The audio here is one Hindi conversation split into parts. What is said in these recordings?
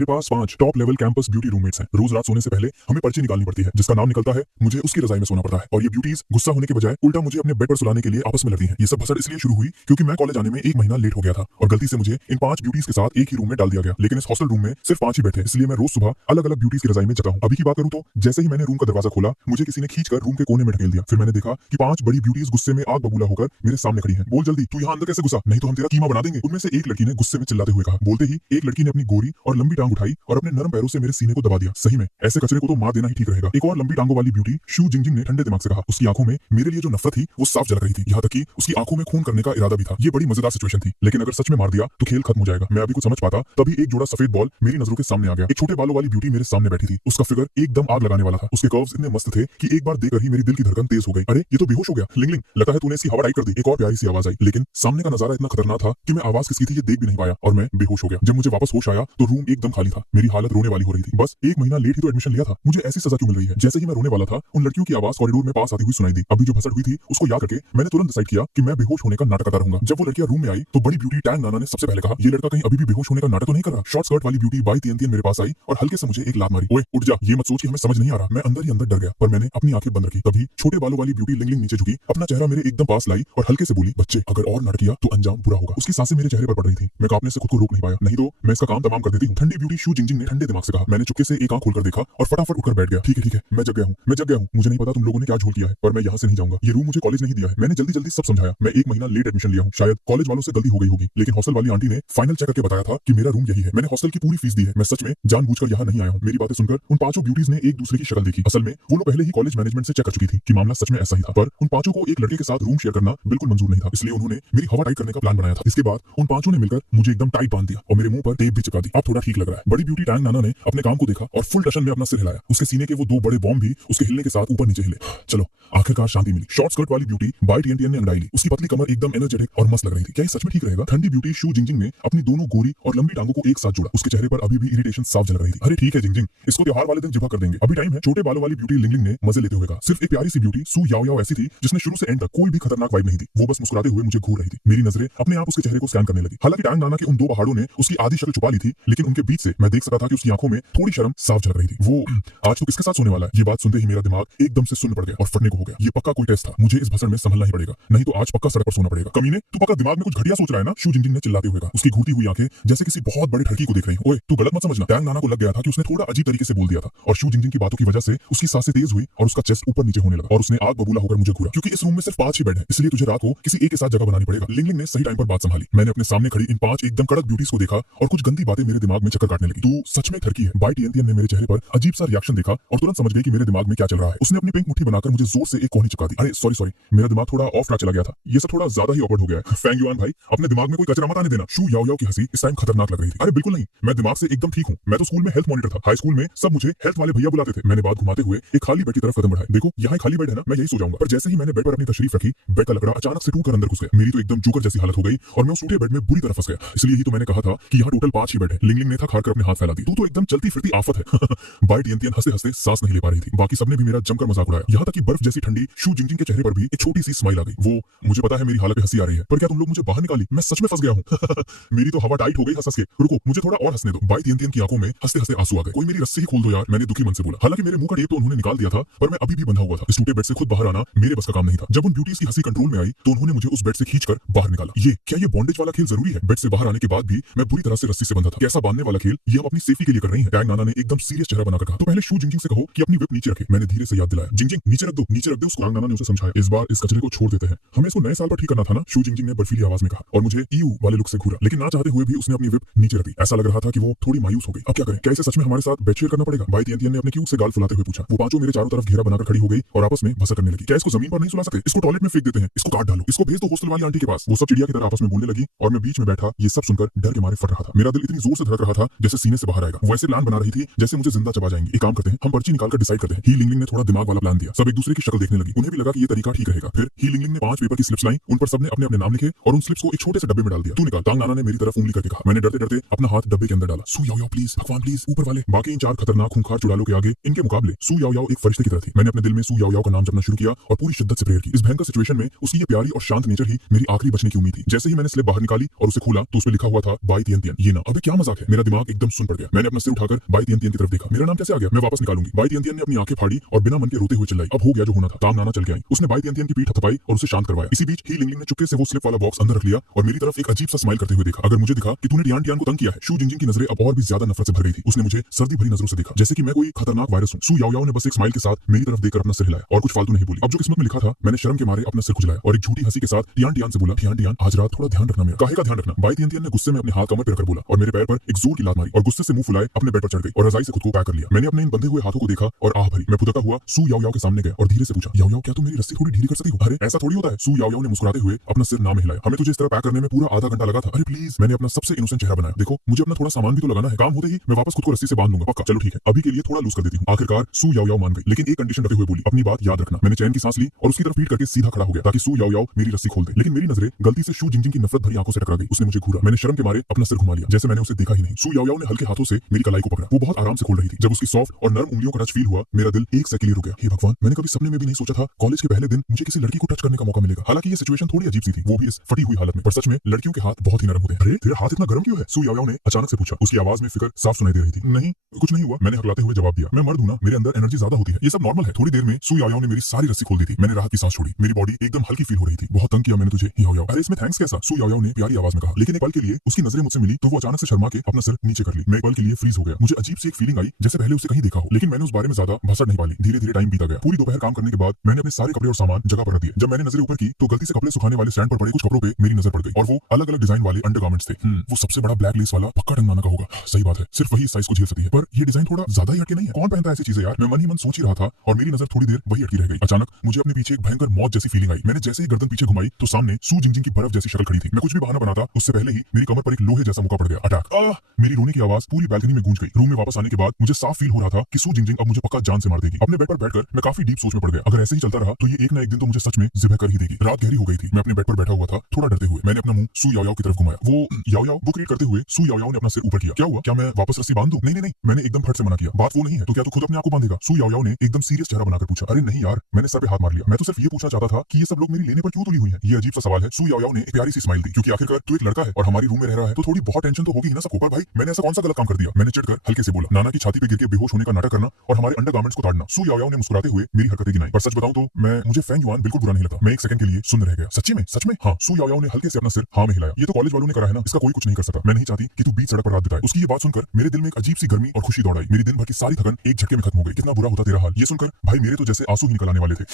मेरे पास 5 top level campus beauty roommates हैं। रोज रात सोने से पहले हमें पर्ची निकालनी पड़ती है, जिसका नाम निकलता है मुझे उसकी रजाई में सोना पड़ता है। और ये ब्यूटीज गुस्सा होने के बजाय उल्टा मुझे अपने बेड पर सुलाने के लिए आपस में लड़ती हैं। ये सब भसड़ इसलिए शुरू हुई क्योंकि मैं कॉलेज आने में 1 महीना लेट हो गया था और गलती से मुझे इन 5 ब्यूटीज के साथ एक ही रूम में डाल दिया गया। लेकिन इस हॉस्टल रूम में सिर्फ 5 ही बेड थे, इसलिए मैं रोज सुबह अलग अलग ब्यूटीज की रजाई में जगा हूँ। अभी की बात करूँ तो जैसे ही मैंने रूम का दरवाजा खोला, मुझे किसी ने खींचकर रूम के कोने में ढकेल दिया। फिर मैंने देखा कि 5 बड़ी ब्यूटीज गुस्से में आग बबूला होकर मेरे सामने खड़ी हैं। बोल जल्दी, तू यहाँ अंदर कैसे घुसा? नहीं तो हम तेरा कीमा बना देंगे। उनमें से एक लड़की ने गुस्से में चिल्लाते हुए कहा। बोलते ही एक लड़की ने अपनी गोरी और लंबी टांग उठाई और अपने नरम पैरों से मेरे सीने को दबा दिया। सही में ऐसे कचरे को तो मार देना ही ठीक रहेगा। एक और लंबी टांगों वाली ब्यूटी शू जिंगजिंग ने ठंडे दिमाग से कहा। उसकी आंखों में मेरे लिए जो नफरत थी वो साफ झलक रही थी, यहाँ तक कि उसकी आंखों में खून करने का इरादा भी था। ये बड़ी मजेदार सिचुएशन थी, लेकिन अगर सच में मार दिया तो खेल खत्म हो जाएगा। मैं अभी कुछ समझ पाता तभी एक जोड़ा सफेद बॉल मेरी नजरों के सामने आ गया। एक छोटे बालों वाली ब्यूटी मेरे सामने बैठी थी। उसका फिगर एकदम आग लगाने वाला था। उसके कर्व्स इतने मस्त थे कि एक बार देखकर ही मेरी दिल की धड़कन तेज हो गई। अरे ये तो बेहोश हो गया। लिंग लिंग, लगता है तूने इसकी हवा टाइट कर दी। एक और प्यारी सी आवाज आई, लेकिन सामने का नजारा इतना खतरनाक था कि मैं आवाज किसकी थी ये देख भी नहीं पाया और मैं बेहोश हो गया। जब मुझे वापस होश आया तो रूम एकदम खाली था। मेरी हालत रोने वाली हो रही थी। बस 1 महीना लेट ही तो एडमिशन लिया था, मुझे ऐसी सजा क्यों मिल रही है? जैसे ही मैं रोने वाला था, उन लड़कियों की आवाज कॉरिडोर में पास आती हुई सुनाई दी। अभी जो भसड़ हुई थी उसको याद करके मैंने तुरंत डिसाइड किया कि मैं बेहोश होने का नाटक करता रहूंगा। जब वो लड़कियां रूम में आई तो बड़ी ब्यूटी टैंग नाना ने सबसे पहले कहा, ये लड़का कहीं अभी भी बेहोश होने का नाटक तो नहीं कर रहा? शॉर्ट स्कर्ट वाली ब्यूटी बाई तियन तियन मेरे पास आई और हल्के से मुझे एक लात मारी। ओए उठ जा, ये मत सोच कि हमें समझ नहीं आ रहा। मैं अंदर ही अंदर डर गया, पर मैंने अपनी आंखें बंद रखी। तभी छोटे बालों वाली ब्यूटी लिंग लिंग नीचे झुकी, अपना चेहरा मेरे एकदम पास लाई और हल्के से बोली, बच्चे अगर और नाटक किया तो अंजाम बुरा होगा। उसकी सांसें मेरे चेहरे पर पड़ रही थी। मैं कांपने से खुद को रोक नहीं पाया, नहीं तो मैं इसका काम तमाम कर देती हूँ। ठंडी ब्यूटी शू जिंगजिंग ने ठंडे दिमाग से कहा। मैंने चुपके से एक आंख खोलकर देखा और फटाफट उठकर बैठ गया। ठीक है, मैं जग गया हूँ। मुझे नहीं पता तुम लोगों ने क्या झूठ किया है, पर मैं यहाँ से नहीं जाऊंगा। ये रूम मुझे कॉलेज नहीं दिया है। मैंने जल्दी जल्दी सब समझाया। मैं 1 महीना लेट एडमिशन लिया हूँ, शायद कॉलेज वालों से गलती हो गई होगी, लेकिन हॉस्टल वाली आंटी ने फाइनल चेक करके बताया था कि मेरा रूम यही है। मैंने हॉस्टल की पूरी फीस दी है। मैं सच में जानबूझकर यहाँ नहीं आया हूँ। मेरी बातें सुनकर उन 5 ब्यूटीज ने एक दूसरे की शक्ल देखी। असल में वो लोग पहले ही कॉलेज मैनेजमेंट से चेक कर चुकी थी कि मामला सच में ऐसा ही था, पर उन 5 को एक लड़के के साथ रूम शेयर करना बिल्कुल मंजूर नहीं था। इसलिए उन्होंने मेरी हवा टाइट करने का प्लान बनाया था। इसके बाद उन 5 ने मिलकर मुझे एकदम टाइट बांध दिया और मेरे मुंह पर टेप भी चिपका दी। अब थोड़ा ठीक लग रहा है। बड़ी ब्यूटी टैंग नाना ने अपने काम को देखा और फुल टशन में अपना सिर हिलाया। उसके सीने के वो 2 बड़े बॉम्ब भी उसके हिलने के साथ ऊपर नीचे हिले। चलो आखिरकार शांति मिली। शॉर्ट स्कर्ट वाली ब्यूटी बाई टीएनटीएन ने अंगड़ाई ली। उसकी पतली कमर एकदम एनर्जेटिक और मस्त लग रही थी। क्या ये सच में ठीक रहेगा? ठंडी ब्यूटी शू जिंगजिंग ने अपनी दोनों गोरी और लंबी टांगों को एक साथ जोड़ा। उसके चेहरे पर अभी भी इरिटेशन साफ झलक रही थी। अरे ठीक है जिंगजिंग, इसको त्योहार वाले दिन जिभा कर देंगे, अभी टाइम है। छोटे बालों वाली ब्यूटी लिंग लिंग ने मजे लेते हुए कहा। सिर्फ एक प्यारी सी ब्यूटी सू याओ याओ ऐसी थी जिसने शुरू से एंड तक कोई भी खतरनाक वाइब नहीं दी। वो बस मुस्कुराते हुए मुझे घूर रही थी। मेरी नजरें अपने आप उसके चेहरे को स्कैन करने लगी। हालांकि टैंग नाना के उन 2 पहाड़ों ने उसकी आधी शक्ल छुपा ली थी, लेकिन उनके बीच से मैं देख सकता था कि उसकी आंखों में थोड़ी शर्म साफ झलक रही थी। वो आज तो किसके साथ सोने वाला है? ये बात सुनते ही मेरा दिमाग एकदम से सुन्न पड़ गया और फटने को हो गया। ये पक्का कोई टेस्ट था। मुझे इस भसड़ में संभलना ही पड़ेगा, नहीं तो आज पक्का सड़क पर सोना पड़ेगा। कमीने, तू पक्का दिमाग में कुछ घटिया सोच रहा है ना? शू जिंगजिंग ने चिल्लाते हुए कहा। उसकी घूरती हुई आंखें जैसे किसी बहुत बड़े ठड़की को देख रही हो। ओए तू गलत मत समझना। टैंग नाना को लग गया था कि उसने थोड़ा अजीब तरीके से बोल दिया था और शू जिंगजिंग की बातों की वजह से उसकी सांसें तेज हुई और उसका चेस्ट ऊपर नीचे होने लगा और उसने आग बबूला होकर मुझे घूरा। क्योंकि इस रूम में सिर्फ 5 ही बेड है, इसलिए तुझे रात को किसी एक के साथ जगह बनानी पड़ेगा। लिंग लिंग ने सही टाइम पर बात संभाली। मैंने अपने सामने खड़ी इन 5 एकदम कड़क ब्यूटीज को देखा और कुछ गंदी बातें मेरे दिमाग में चक्कर काटने लगी। तू सच में थरकी है। बाई टीएनटीएन ने मेरे चेहरे पर अजीब सा रिएक्शन देखा और तुरंत समझ गई कि मेरे दिमाग में क्या चल रहा है। उसने अपनी पिंक मुट्ठी बनाकर मुझे जोर से एक कोहनी चिपका दी। अरे सॉरी, मेरा दिमाग थोड़ा ऑफ ट्रैक चला गया था। ये सब थोड़ा ज्यादा ही ऑकवर्ड हो गया है। फैंग युआन भाई, अपने दिमाग में कोई कचरा मत आने देना। शू याओ याओ की हंसी इस टाइम खतरनाक लग रही थी। अरे बिल्कुल नहीं, मैं दिमाग से एकदम ठीक हूँ। मैं तो स्कूल में हेल्थ मॉनिटर था। हाई स्कूल में सब मुझे हेल्थ वाले भैया बुलाते थे। मैंने बात घुमाते हुए एक खाली बेड की तरफ कदम बढ़ाए। देखो यहाँ खाली बेड है ना, मैं यही सो जाऊंगा। पर जैसे ही मैंने बेड पर अपनी तशरीफ रखी, बेड का लकड़ा अचानक से टूटकर अंदर घुस गया। मेरी तो एकदम जोकर जैसी हालत हो गई और मैं उस टूटे बेड में बुरी तरह फंस गया। इसलिए ही तो मैंने कहा था कि यहाँ टोटल 5 ही बेड है। लिंग लिंग ने था खाकर अपने हाथ फैला दी। तू तो एकदम चलती फिरती आफत है। बाई टीएनटीएन हंसते हंसते सांस नहीं ले पा रही थी। बाकी सबने भी मेरा जमकर मजाक उड़ाया। यहाँ तक कि बर्फ जैसी ठंडी शू जिंगजिंग के चेहरे पर भी एक छोटी सी स्माइल आ गई। वो मुझे पता है मेरी हालत पे हंसी आ रही है, पर क्या तुम लोग मुझे बाहर निकाली? मैं सच में फंस गया हूँ। मेरी तो हवा टाइट हो गई हंस के। रुको, मुझे थोड़ा और हंसने दो। बाई टीएनटीएन की आंखों में हंसते हंसते आंसू आ गए। कोई मेरी रस्सी ही खोल दो यार, मैंने दुखी मन से बोला। हालांकि मेरे मुंह का टेप तो उन्होंने निकाल दिया था, पर मैं अभी भी बंधा हुआ था। इस टूटे बेड से खुद बाहर आना मेरे बस का काम नहीं था। जब उन ब्यूटीज की हंसी कंट्रोल में आई तो उन्होंने मुझे उस बेड से खींचकर बाहर निकाला। ये बॉन्डेज वाला खेल जरूरी है? बेड से बाहर आने के बाद भी मैं बुरी तरह से रस्सी से बंधा था। कैसा बांधने वाला खेल? ये हम अपनी सेफ्टी के लिए कर रही हैं। टैंग नाना ने एकदम सीरियस चेहरा बनाकर कहा। तो पहले शू जिंगजिंग से कहो कि अपनी विप नीचे रखे। मैंने धीरे से याद दिलाया। जिंगजिंग नीचे रख दो उसको। टैंग नाना ने उसे समझाया। इस बार इस कचरे को छोड़ देते हैं, हमें इसको नए साल पर ठीक करना था ना? शू जिंगजिंग ने बर्फीली आवाज में कहा और मुझे ईयू वाले लुक से घूरा। लेकिन ना चाहते हुए भी उसने अपनी विप नीचे रखी। ऐसा लग रहा था कि वो थोड़ी मायूस हो गई। अब क्या करें? क्या इसे सच में हमारे साथ बेड शेयर करना पड़ेगा? बाई टीएनटीएन ने अपने क्यूट से गाल फुलाते हुए पूछा। वो 5 मेरे चारों तरफ घेरा बनाकर खड़ी हो गई और आपस में भसक करने लगी। क्या इसको जमीन पर नहीं सुला सकते? इसको टॉयलेट में फेंक देते हैं, इसको काट डालो, इसको भेज दो हॉस्टल वाली आंटी के पास। वो सब चिड़िया की तरह आपस में बोलने लगी और मैं बीच में बैठा ये सब सुनकर डर के मारे फट रहा था। मेरा दिल इतनी जोर से धड़क रहा था जैसे सीने से बाहर आएगा। वैसे प्लान बना रही थी जैसे मुझे जिंदा चबा जाएंगे। एक काम करते हैं, हम पर्ची निकालकर डिसाइड करते हैं। ही लिंग लिंग ने थोड़ा दिमाग वाला प्लान दिया। सब एक दूसरे की शक्ल देखने लगी। उन्हें भी लगा कि ये तरीका ठीक रहेगा। फिर ही लिंग लिंग ने 5 पेपर की स्लिप्स लाई। उन पर सबने अपने अपने नाम लिखे और उन स्लिप्स को एक छोटे से डब्बे में डाल दिया। तू निकाल। टैंग नाना ने मेरी तरफ उंगली करके कहा। मैंने डरते डरते अपना हाथ डब्बे के अंदर डाला। सू याओ याओ प्लीज, भगवान प्लीज, ऊपर वाले। बाकी इन 4 खतरनाक खूंखार चुड़ैलों के आगे इनके मुकाबले सू याओ याओ एक फरिश्ते की तरह थी। मैंने अपने दिल में सू याओ याओ का नाम जपना शुरू किया और पूरी शिद्दत से प्रेयर की। इस भयंकर सिचुएशन में उसकी ये प्यारी और शांत नेचर ही मेरी आखिरी बचने की उम्मीद थी। जैसे ही मैंने स्लिप बाहर निकाली और उसे खोला तो उसमें लिखा हुआ था बाई टिएन टिएन। ये ना, अबे क्या मजाक है। मेरा दिमाग एकदम सुन पड़ गया। मैंने अपना सिर उठाकर बाई तियन की तरफ देखा। मेरा नाम कैसे आ गया? मैं वापस निकालूंगी। बाई तियन ने अपनी आंखें फाड़ी और बिना मन के रोते हुए चिल्लाई। अब हो गया जो होना था। ताम नाना चल के आई। उसने बाई तियन की पीठ थपथपाई और उसे शांत करवाया। इसी बीच ही लिंगलिंग ने चुपके से वो स्लिप वाला बॉक्स अंदर रख लिया और मेरी तरफ एक अजीब सा स्माइल करते हुए देखा। अगर मुझे दिखा कि तूने टियान टियान को तंग किया है। शू जिंगजिंग की नजरें अब और भी ज्यादा नफरत से भर गई थी। उसने मुझे सर्दी भरी नजरों से देखा, जैसे कि मैं कोई खतरनाक वायरस हूं। शू याओ याओ ने बस एक स्माइल के साथ मेरी तरफ देखकर अपना सिर हिलाया और कुछ फालतू नहीं बोली। अब जो किस्मत में लिखा था, मैंने शर्म के मारे अपना सिर खुजलाया और एक झूठी हंसी के साथ टियान टियान से बोला, टियान टियान आज रात थोड़ा ध्यान रखना। मेरा काहे का ध्यान रखना? बाई तियन ने गुस्से में अपने हाथ कमर पर रखकर बोला और मेरे पैर पर एक जोर की लात मारी और गुस्से से मुंह फुलाए अपने बेड पर चढ़ गई और रजाई से खुद को पैक कर लिया। मैंने अपने इन बंधे हुए हाथों को देखा और आह भरी। मैं फुदका हुआ शू याओ याओ के सामने गया और धीरे से पूछा, याओ याओ क्या तुम मेरी रस्सी थोड़ी ढीली कर सकती हो? अरे ऐसा थोड़ी होता है। शू याओ याओ ने मुस्कुराते हुए अपना सिर ना में हिलाया। हमें तुझे इस तरह पैक करने में पूरा आधा घंटा लगा था। अरे प्लीज। मैंने अपना सबसे इनोसेंट चेहरा बनाया। देखो मुझे अपना थोड़ा सामान भी तो लगाना है। काम होते ही मैं वापस खुद को रस्सी से बांध लूंगा। पक्का? चलो ठीक है, अभी के लिए थोड़ा लूज कर देती हूँ। आखिरकार शू याओ याओ मान गई, लेकिन एक कंडीशन रखते हुए बोली, अपनी बात याद रखना। मैंने चैन की सांस ली और उसकी तरफ पीट करके सीधा खड़ा हो गया ताकि शू याओ याओ मेरी रस्सी खोल दे, लेकिन मेरी नजरें गलती से शू जिंगजिंग की नफरत भरी आंखों से टकरा गई। उसने मुझे घूरा। मैंने शर्म के मारे अपना सिर घुमा लिया, जैसे मैंने उसे देखा ही नहीं। शू याओ याओ ने हल्के हाथों से मेरी कलाई को पकड़ा। वो बहुत आराम से खोल रही थी। जब उसकी सॉफ्ट और नरम उंगलियों का टच फील हुआ, मेरा दिल एक सेकंड के लिए रुक गया। हे भगवान, मैंने कभी सपने में भी नहीं सोचा था कॉलेज के पहले दिन मुझे किसी लड़की को टच करने का मौका मिलेगा। हालांकि ये सिचुएशन थोड़ी अजीब सी थी, वो भी इस फटी हुई हालत में, पर सच में लड़कियों के हाथ बहुत ही नरम होते हैं। अरे तेरा हाथ इतना गर्म क्यों है? शू याओ याओ ने अचानक से पूछा। उसकी आवाज में फिक्र साफ सुनाई दे रही थी। नहीं कुछ नहीं हुआ, मैंने हकलाते हुए जवाब दिया। मैं मर्द हूं ना, मेरे अंदर एनर्जी ज्यादा होती है, ये सब नॉर्मल है। थोड़ी देर में शू याओ याओ ने मेरी सारी रस्सी खोल दी थी। मैंने राहत की सांस छोड़ी। मेरी बॉडी एकदम हल्की फील हो रही थी। बहुत तंग किया मैंने तुझे याओ याओ। अरे इसमें थैंक्स कैसा? शू याओ याओ ने प्यारी आवाज में कहा, लेकिन एक पल के लिए उसकी नजरें मुझसे मिली तो वो अचानक से शर्मा के अपना सिर नीचे कर ली। मैं एक पल के लिए फ्रीज हो गया। मुझे अजीब सी एक फीलिंग आई जैसे पहले उसे कहीं देखा हो, लेकिन मैंने उस बारे में ज्यादा भसड़ नहीं पाली। धीरे धीरे टाइम बीता गया। पूरी दोपहर काम करने के बाद मैंने अपने सारे कपड़े और सामान जगह पर रख दिए। जब मैंने नजरें ऊपर की तो गलती से कपड़े सुखाने वाले स्टैंड पर पड़े कुछ कपड़ों पे मेरी नजर पड़ गई और वो अलग अलग डिजाइन वाले अंडरगारमेंट्स थे। वो सबसे बड़ा ब्लैक लेस वाला पक्का टंगनाना का होगा। सही बात है, सिर्फ वही साइज को झेल सकती है, पर ये डिजाइन थोड़ा ज्यादा ही हटके नहीं है? कौन पहनता है ऐसी चीजें यार? मैं मन ही मन सोच ही रहा था और मेरी नजर थोड़ी देर वही अटकी रह गई। अचानक मुझे अपने पीछे एक भयंकर मौत जैसी फीलिंग आई। मैंने जैसे ही गर्दन पीछे घुमाई तो सामने शू जिंगजिंग की बर्फ जैसी शक्ल खड़ी थी। मैं कुछ भी बहाना बनाता उससे पहले ही मेरी कमर पर एक लोहे जैसा मुका पड़ गया। अटैक! मेरी रोने की आवाज पूरी बैल्कनी में गूंज गई। रूम में वापस आने के बाद मुझे साफ फील हो रहा था कि शू जिंगजिंग अब मुझे पक्का जान से मार देगी। अपने बेड पर बैठकर मैं काफी डीप सोच में पड़ गया। अगर ऐसे ही चलता रहा तो ये एक ना एक दिन तो मुझे सच में ज़िबह कर ही देगी। रात गहरी हो गई थी। मैं अपने बेड पर बैठा हुआ था, थोड़ा डरते हुए। मैंने अपना मुंह शू याओ याओ की तरफ घुमाया। वो याओ याओ बुक रीड करते हुए शू याओ याओ ने अपना सिर ऊपर किया। क्या हुआ? क्या मैं वापस रस्सी बांध दूं? नहीं नहीं नहीं, मैंने एकदम फट से मना किया। बात वो नहीं है तो क्या तू खुद अपने आप को बांधेगा? शू याओ याओ ने एकदम सीरियस चेहरा बनाकर पूछा। अरे नहीं यार, मैंने सर पे हाथ मार लिया। मैं तो सिर्फ ये पूछना चाहता था कि ये सब लोग मेरी लेने पर क्यों तुली हुई हैं? ये अजीब सा सवाल है। शू याओ याओ ने एक प्यारी सी स्माइल दी, क्योंकि आखिरकार तू एक लड़का है और हमारी रूम में रह रहा है तो थोड़ी बहुत टेंशन तो होगी ही ना सबको। पर भाई मैंने ऐसा कौन सा गलत काम कर दिया? मैंने चिढ़कर हल्के से बोला। नाना की छाती पे गिर के बेहोश होने का नाटक करना और हमारे अंडरगारमेंट्स को ताड़ना। शू याओ याओ ने मुस्कुराते हुए मेरी हरकतें गिनाई, पर सच बताऊं तो मुझे फेंग युआन बिल्कुल बुरा नहीं लगा। मैं एक सेकंड के लिए सुन रह गया। सच्ची में? सच में? हाँ। शू याओ याओ ने हल्के से अपना सिर हाँ में हिलाया। ये तो कॉलेज वालों ने करा है ना, इसका कोई कुछ नहीं कर सकता। मैं नहीं चाहती कि तू बीच सड़क पर रात बिताए। उसकी ये बात सुनकर मेरे दिल में एक अजीब सी गर्मी और खुशी दौड़ आई। मेरी दिन भर की सारी थकन एक झटके में खत्म हो गई। कितना बुरा होता तेरा हाल। ये सुनकर भाई मेरे तो जैसे आंसू ही निकल आने वाले थे।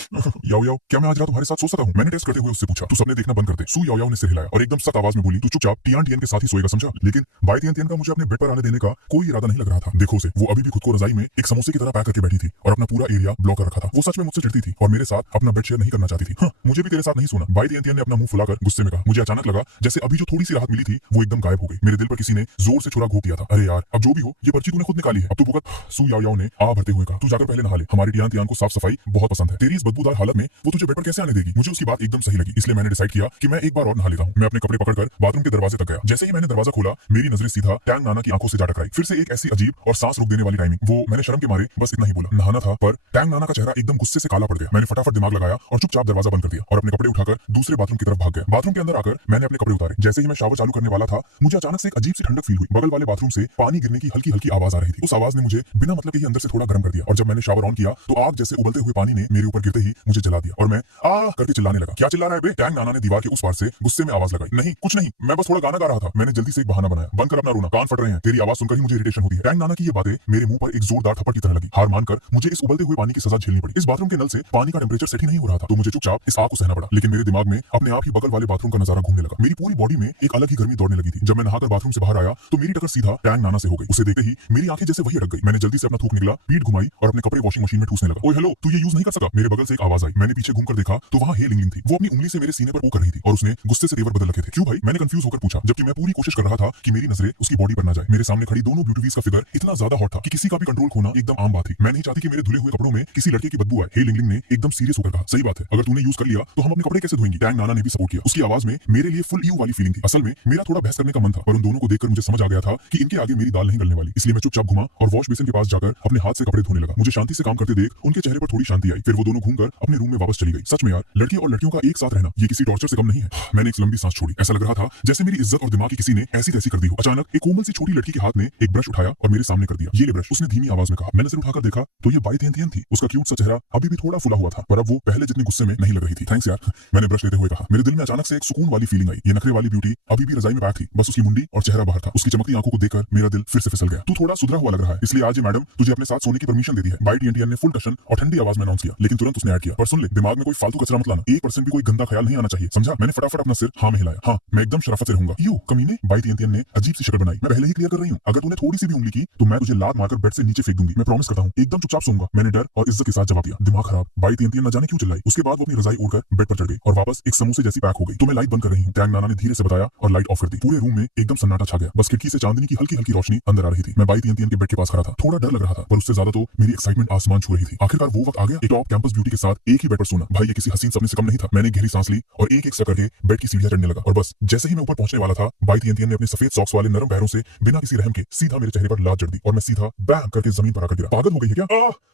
याओ याओ, क्या मैं आज रात तुम्हारे साथ सो सकता हूँ? मैंने टेस्ट करते हुए उससे पूछा। तू सपने देखना बंद कर दे। शू याओ याओ ने सिर हिलाया और एकदम सख्त आवाज में बोली, तू चुपचाप टियान टियन के साथ ही सोएगा, समझा? लेकिन बाई तियन तियन का मुझे अपने बेड पर आने देने का कोई इरादा नहीं लग रहा था। देखो उसे, वो अभी भी खुद को रजाई में एक समोसे की तरह पैक करके बैठी थी और अपना पूरा एरिया ब्लॉक कर रखा था। वो सच में मुझसे चिढ़ती थी और मेरे साथ अपना बेड शेयर नहीं करना चाहती थी। हाँ, मुझे भी तेरे साथ नहीं सोना। बाई तियन तियन ने अपना मुंह फुलाकर गुस्से में कहा। मुझे अचानक लगा जैसे अभी जो थोड़ी सी राहत मिली थी वो एकदम गायब हो गई। मेरे दिल पर किसी ने जोर से छुरा घोंप दिया था। अरे यार, अब जो भी हो, ये पर्ची तूने खुद निकाली है, अब तू भुगत। शू याओ याओ ने आ भरते हुए कहा, तू जाकर पहले नहा ले। हमारी टियान टियान को साफ सफाई बहुत पसंद है। तेरी इस बदबूदार हालत में वो तुझे बेड पर कैसे आने देगी? मुझे उसकी बात एकदम सही लगी, इसलिए मैंने डिसाइड किया कि मैं एक बार और नहा लेता हूँ। मैं अपने कपड़े पकड़कर बाथरूम के दरवाजे तक गया। जैसे ही मैंने दरवाजा खोला, मेरी नजरें सीधा टैंग नाना की आंखों से जा टकराई। फिर से एक ऐसी अजीब और सांस रोक देने वाली टाइमिंग। वो मैंने शर्म के मारे बस इतना ही बोला, नहाना था, पर टैंग नाना का चेहरा एकदम गुस्से से काला पड़ गया। मैंने फटाफट दिमाग लगाया और चुपचाप दरवाजा बंद कर दिया और अपने कपड़े उठाकर दूसरे बाथरूम की तरफ भाग गया। बाथरूम के अंदर आकर मैंने अपने कपड़े उतारे। जैसे ही मैं शावर चालू करने वाला था, मुझे अचानक से एक अजीब सी ठंडक फील हुई। बगल वाले बाथरूम से पानी गिरने की हल्की हल्की आवाज आ रही थी। उस आवाज ने मुझे बिना मतलब के ही अंदर से थोड़ा गर्म कर दिया और जब मैंने शावर ऑन किया तो आग जैसे उबलते हुए पानी ने मेरे ऊपर गिरते ही मुझे जला दिया और मैं आ करके चिल्लाने लगा। क्या चिल्ला रहा है बे? टैंग नाना ने दीवार के उस पार से गुस्से में आवाज लगाई। नहीं कुछ नहीं, मैं बस थोड़ा गाना गा रहा था। मैंने जल्दी से एक बहाना बनाया। बंद कर अपना रोना, कान फट रहे हैं। तेरी आवाज सुनकर ही मुझे इरिटेशन होती है। टैंग नाना की ये बातें मेरे मुंह पर एक जोरदार थप्पड़ की तरह लगी। हार मानकर मुझे इस उबलते हुए पानी की सजा झेलनी पड़ी। इस बाथरूम के नल से पानी का टेंपरेचर सेट ही नहीं हो रहा था तो मुझे चुपचाप इस आग को सहना पड़ा। लेकिन मेरे दिमाग में अपने आप ही बगल वाले बाथरूम का नजारा घूमने लगा। मेरी पूरी बॉडी में एक अलग ही गर्मी दौड़ने लगी थी। जब मैं नहाकर बाथरूम से बाहर आया तो मेरी टक्कर सीधा टैंग नाना से हो गई। उसे देखते ही मेरी आंखें जैसे वही अटक गई। मैंने जल्दी से अपना थूक निकला, पीठ घुमाई और अपने कपड़े वॉशिंग मशीन में ठूसने लगा। ओए हेलो, तू ये यूज नहीं कर सका? मेरे बगल से एक आवाज आई। मैंने पीछे घूमकर देखा तो वहां हे लिंगलिंग थी। वो अपनी उंगली से मेरे सीने पर वो कर रही थी और उसने गुस्से से तेवर बदल रखे थे। क्यों भाई? मैंने कंफ्यूज होकर पूछा, जबकि मैं पूरी कोशिश कर रहा था कि मेरी नजरें उसकी बॉडी पर ना जाए। मेरे सामने खड़ी दोनों ब्यूटीज का फिगर इतना ज्यादा हॉट था कि किसी का भी कंट्रोल खोना एकदम आम बात थी। मैं नहीं चाहती कि मेरे धुले हुए कपड़ों में किसी लड़के की बदबू आए। हे लिंगलिंग ने एकदम सीरियस होकर कहा, सही बात है, अगर तूने यूज कर लिया तो हम अपने कपड़े कैसे धोएंगे? टैंग नाना ने भी सपोर्ट किया। उसकी आवाज में मेरे लिए फुल यू वाली फीलिंग थी। असल में मेरा थोड़ा बहस करने का मन था, पर उन दोनों को देखकर मुझे समझ आ गया था कि इनके आगे मेरी दाल नहीं गलने वाली। इसलिए मैं चुपचाप घुमा और वॉश बेसिन के पास जाकर अपने हाथ से कपड़े धोने लगा। मुझे शांति से काम करते देख उनके चेहरे पर थोड़ी शांति आई। फिर वो दोनों घूमकर अपने रूम में वापस चली गई। सच में यार, लड़की और लड़कियों का एक साथ रहना ये किसी टॉर्चर से कम नहीं है। मैंने एक लंबी सांस छोड़ी। ऐसा लग रहा था जैसे मेरी इज्जत और दिमाग की किसी ने ऐसी तैसी कर दी हो। अचानक एक कोमल सी छोटी लड़की के हाथ में एक ब्रश उठाया और मेरे सामने कर दिया। ये ले ब्रश, उसने धीमी आवाज में कहा। मैंने सिर उठाकर देखा तो ये बाई तियन थी। उसका क्यूट सा चेहरा अभी भी थोड़ा फुला हुआ था, पर अब वो पहले जितनी गुस्से में नहीं लग रही थी। थैंक्स यार, मैंने ब्रश लेते हुए कहा। मेरे दिल में अचानक से एक सुकून वाली फीलिंग आई। ये नखरे वाली ब्यूटी अभी भी रजाई में पैक थी, बस उसकी मुंडी और चेहरा बाहर था। उसकी चमकती आंखों को देखकर मेरा दिल फिर से फिसल गया। तू थोड़ा सुधरा हुआ लग रहा है, इसलिए आज ये मैडम तुझे अपने साथ सोने की परमिशन दे दी है। बाई टीएनटीएन ने फुल टशन और ठंडी आवाज में अनाउंस किया, लेकिन तुरंत उसने ऐड किया, पर सुन ले, दिमाग में कोई फालतू कचरा मत लाना। 1% भी कोई गंदा ख्याल नहीं आना चाहिए, समझा? मैंने फटाफट अपना सिर हाँ में हिलाया। हाँ, मैं एकदम शराफत से रहूंगा। यू कमीने, बाई टीएनटीएन ने अजीब सी शक्ल बनाई। मैं पहले ही क्लियर कर रही हूँ, अगर तूने थोड़ी सी भी उंगली की तो मैं तुझे लात मारकर बेड से नीचे फेंक दूंगी। मैं प्रॉमिस करता हूँ, एकदम चुपचाप सोऊंगा। मैंने डर और इज्जत के साथ जवाब दिया। दिमाग खराब, बाई टीएनटीएन न जाने क्यों चिल्लाई। उसके बाद वो अपनी रजाई ओढ़कर बेड पर चढ़ गई और वापस एक समोसे जैसी पैक हो गई। तो मैं लाइट बंद कर रही हूँ, टैंग नाना ने धीरे से बताया और लाइट ऑफ कर दी। पूरे रूम में एकदम सन्नाटा छा गया, बस खिड़की से चांदनी की हल्की हल्की रोशनी अंदर आ रही थी। मैं बाई टीएनटीएन के बेड के पास खड़ा था। थोड़ा डर लग रहा था, पर उससे ज्यादा तो मेरी एक्साइटमेंट आसमान छू रही थी। आखिरकार वो वक्त आ गया, एक टॉप कैंपस ब्यूटी के साथ एक ही बेड पर सोना। भाई ये किसी हसीन सपने से कम नहीं था। मैंने गहरी सांस ली और एक एक स्टेप करके बेड की सीढ़ियां चढ़ने लगा और बस जैसे ही मैं ऊपर पहुंचने वाला था, बाई टीएनटीएन ने अपने सफेद सॉक्स वाले नरम पैरों से बिना किसी रहम के सीधा मेरे चेहरे पर लात जड़ दी और मैं सीधा बैम करके जमीन पर आकर गिरा। पागल हो गई है क्या?